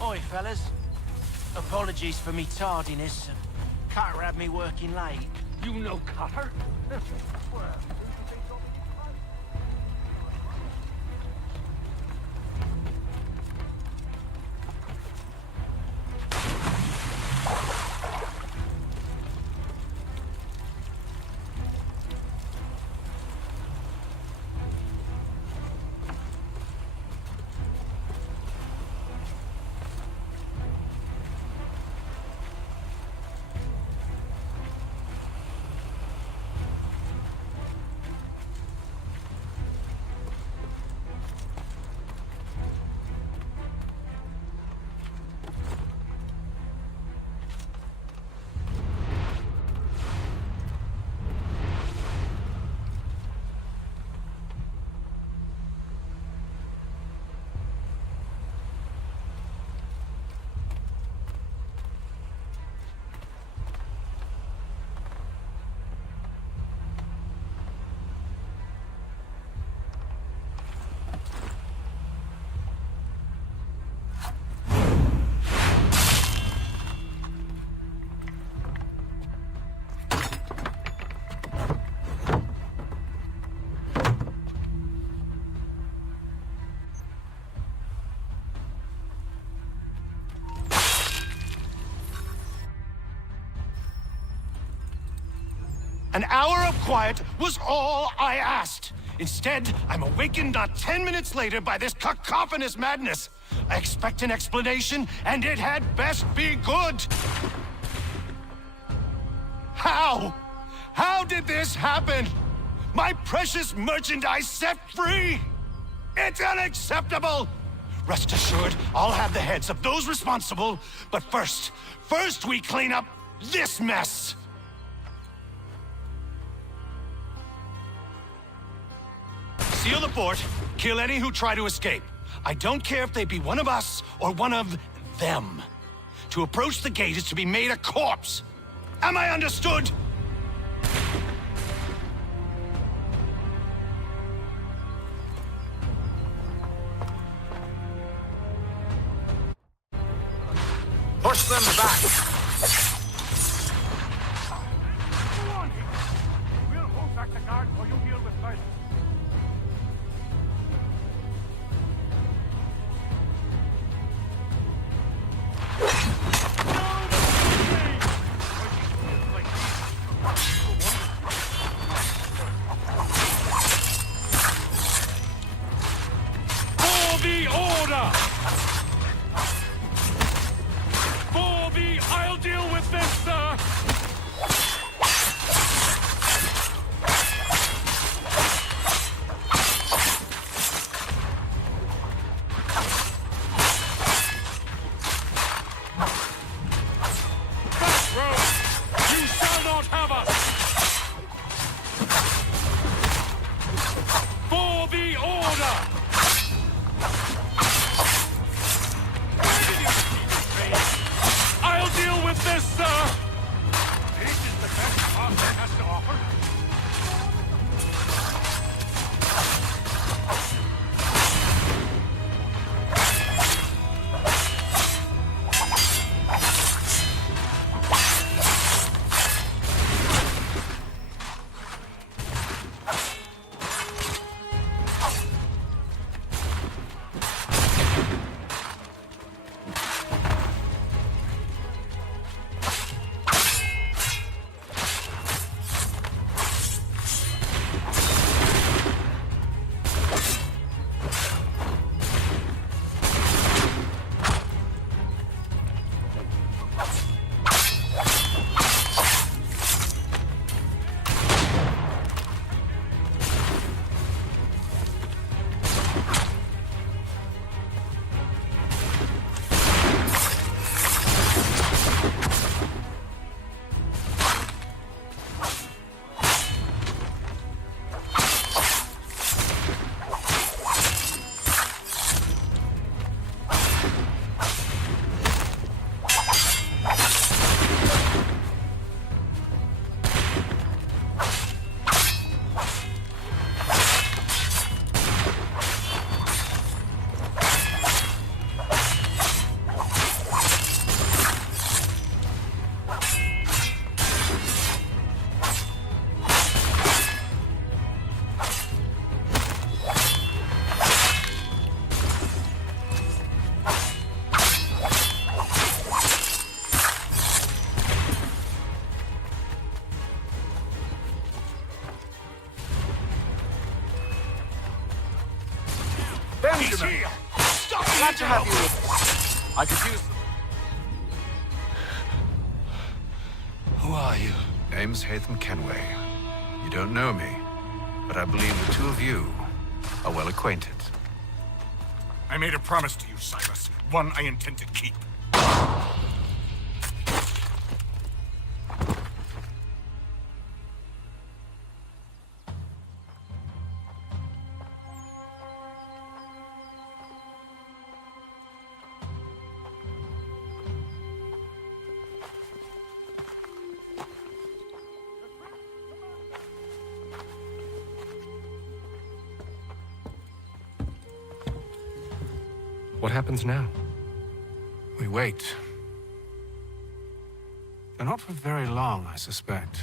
Oi, fellas. Apologies for me tardiness. Cutter had me working late. You know Cutter? Well, An hour of quiet was all I asked. Instead, I'm awakened not 10 minutes later by this cacophonous madness. I expect an explanation, and it had best be good. How? How did this happen? My precious merchandise set free? It's unacceptable! Rest assured, I'll have the heads of those responsible, but first we clean up this mess! Seal the fort, kill any who try to escape. I don't care if they be one of us or one of them. To approach the gate is to be made a corpse. Am I understood? Push them back! We'll hold back the guard while you deal with Silas. For the order! I'll deal with this, sir! Back row! You shall not have us! For the order! I'll deal with this, sir! This is the best Arthur has to offer. Benjamin! Stop! Glad to have you with. I could use. Who are you? Name's Haytham Kenway. You don't know me, but I believe the two of you are well acquainted. I made a promise to you, Silas. One I intend to keep. What happens now? We wait. But not for very long, I suspect.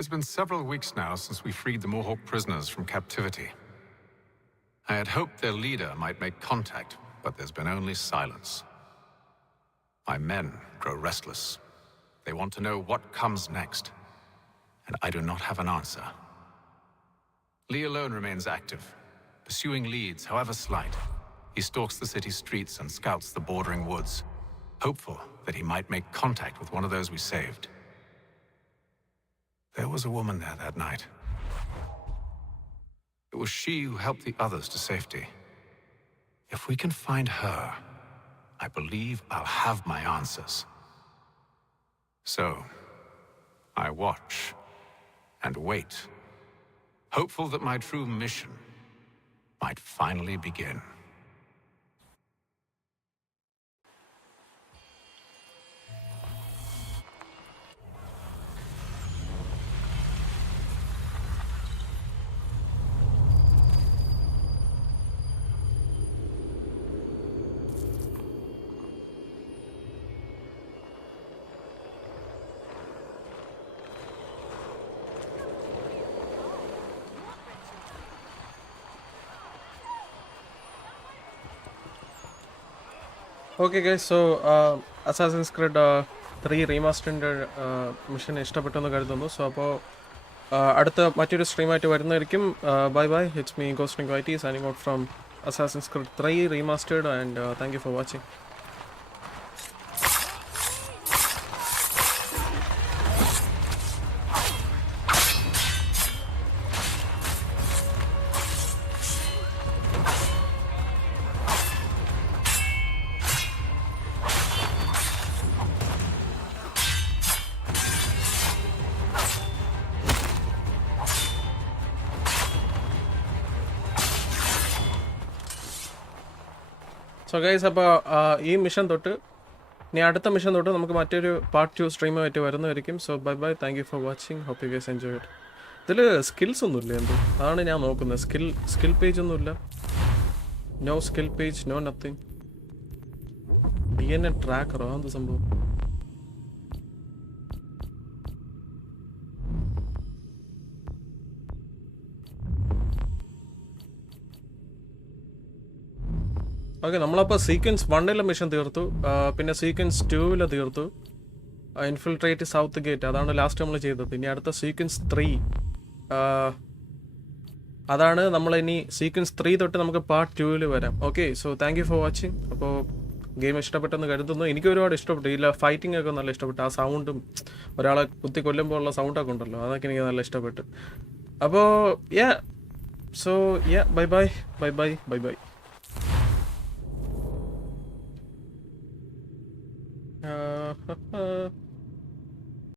It's been several weeks now since we freed the Mohawk prisoners from captivity. I had hoped their leader might make contact, but there's been only silence. My men grow restless. They want to know what comes next, and I do not have an answer. Lee alone remains active, pursuing leads, however slight. He stalks the city streets and scouts the bordering woods, hopeful that he might make contact with one of those we saved. There was a woman there that night. It was she who helped the others to safety. If we can find her, I believe I'll have my answers. So, I watch and wait, hopeful that my true mission might finally begin. Okay guys, so Assassin's Creed 3 Remastered mission ഇഷ്ടപ്പെട്ടെന്ന് കരുതുന്നു. So അപ്പോൾ അടുത്ത മറ്റൊരു സ്ട്രീമായിട്ട് വരുന്നതായിരിക്കും. Bye bye, it's me ghost Kaniehti signing out from Assassin's Creed 3 Remastered, and thank you for watching. So guys, അപ്പോൾ ഈ mission തൊട്ട് ഇനി അടുത്ത മിഷൻ തൊട്ട് നമുക്ക് മറ്റൊരു പാർട്ട് 2 സ്ട്രീമായിട്ട് വരുന്നതായിരിക്കും. So bye bye, thank you for watching, hope you guys enjoy it. ഇതിൽ സ്കിൽസ് ഒന്നുമില്ല, എന്തോ അതാണ് ഞാൻ നോക്കുന്നത്. സ്കിൽ പേജ് ഒന്നുമില്ല. No skill page, no nothing. DNA ട്രാക്കറോ എന്ത് സംഭവം? ഓക്കെ, നമ്മളപ്പോൾ സീക്വൻസ് 1 മിഷൻ തീർത്തു, പിന്നെ സീക്വൻസ് 2 തീർത്തു. ഇൻഫിൽട്രേറ്റ് സൗത്ത് ഗേറ്റ്, അതാണ് ലാസ്റ്റ് നമ്മൾ ചെയ്തത്. ഇനി അടുത്ത സീക്വൻസ് 3, അതാണ് നമ്മളിനി സീക്വൻസ് 3 തൊട്ട് നമുക്ക് പാർട്ട് 2 വരാം. Okay, so thank you for watching. അപ്പോൾ ഗെയിം ഇഷ്ടപ്പെട്ടെന്ന് കരുതുന്നു. എനിക്ക് ഒരുപാട് ഇഷ്ടപ്പെട്ടു. ഇല്ല, ഫൈറ്റിംഗ് ഒക്കെ നല്ല ഇഷ്ടപ്പെട്ടു. ആ സൗണ്ടും ഒരാളെ കുത്തി കൊല്ലുമ്പോൾ ഉള്ള സൗണ്ടൊക്കെ ഉണ്ടല്ലോ, അതൊക്കെ എനിക്ക് നല്ല ഇഷ്ടപ്പെട്ടു. അപ്പോൾ so bye bye bye bye bye bye.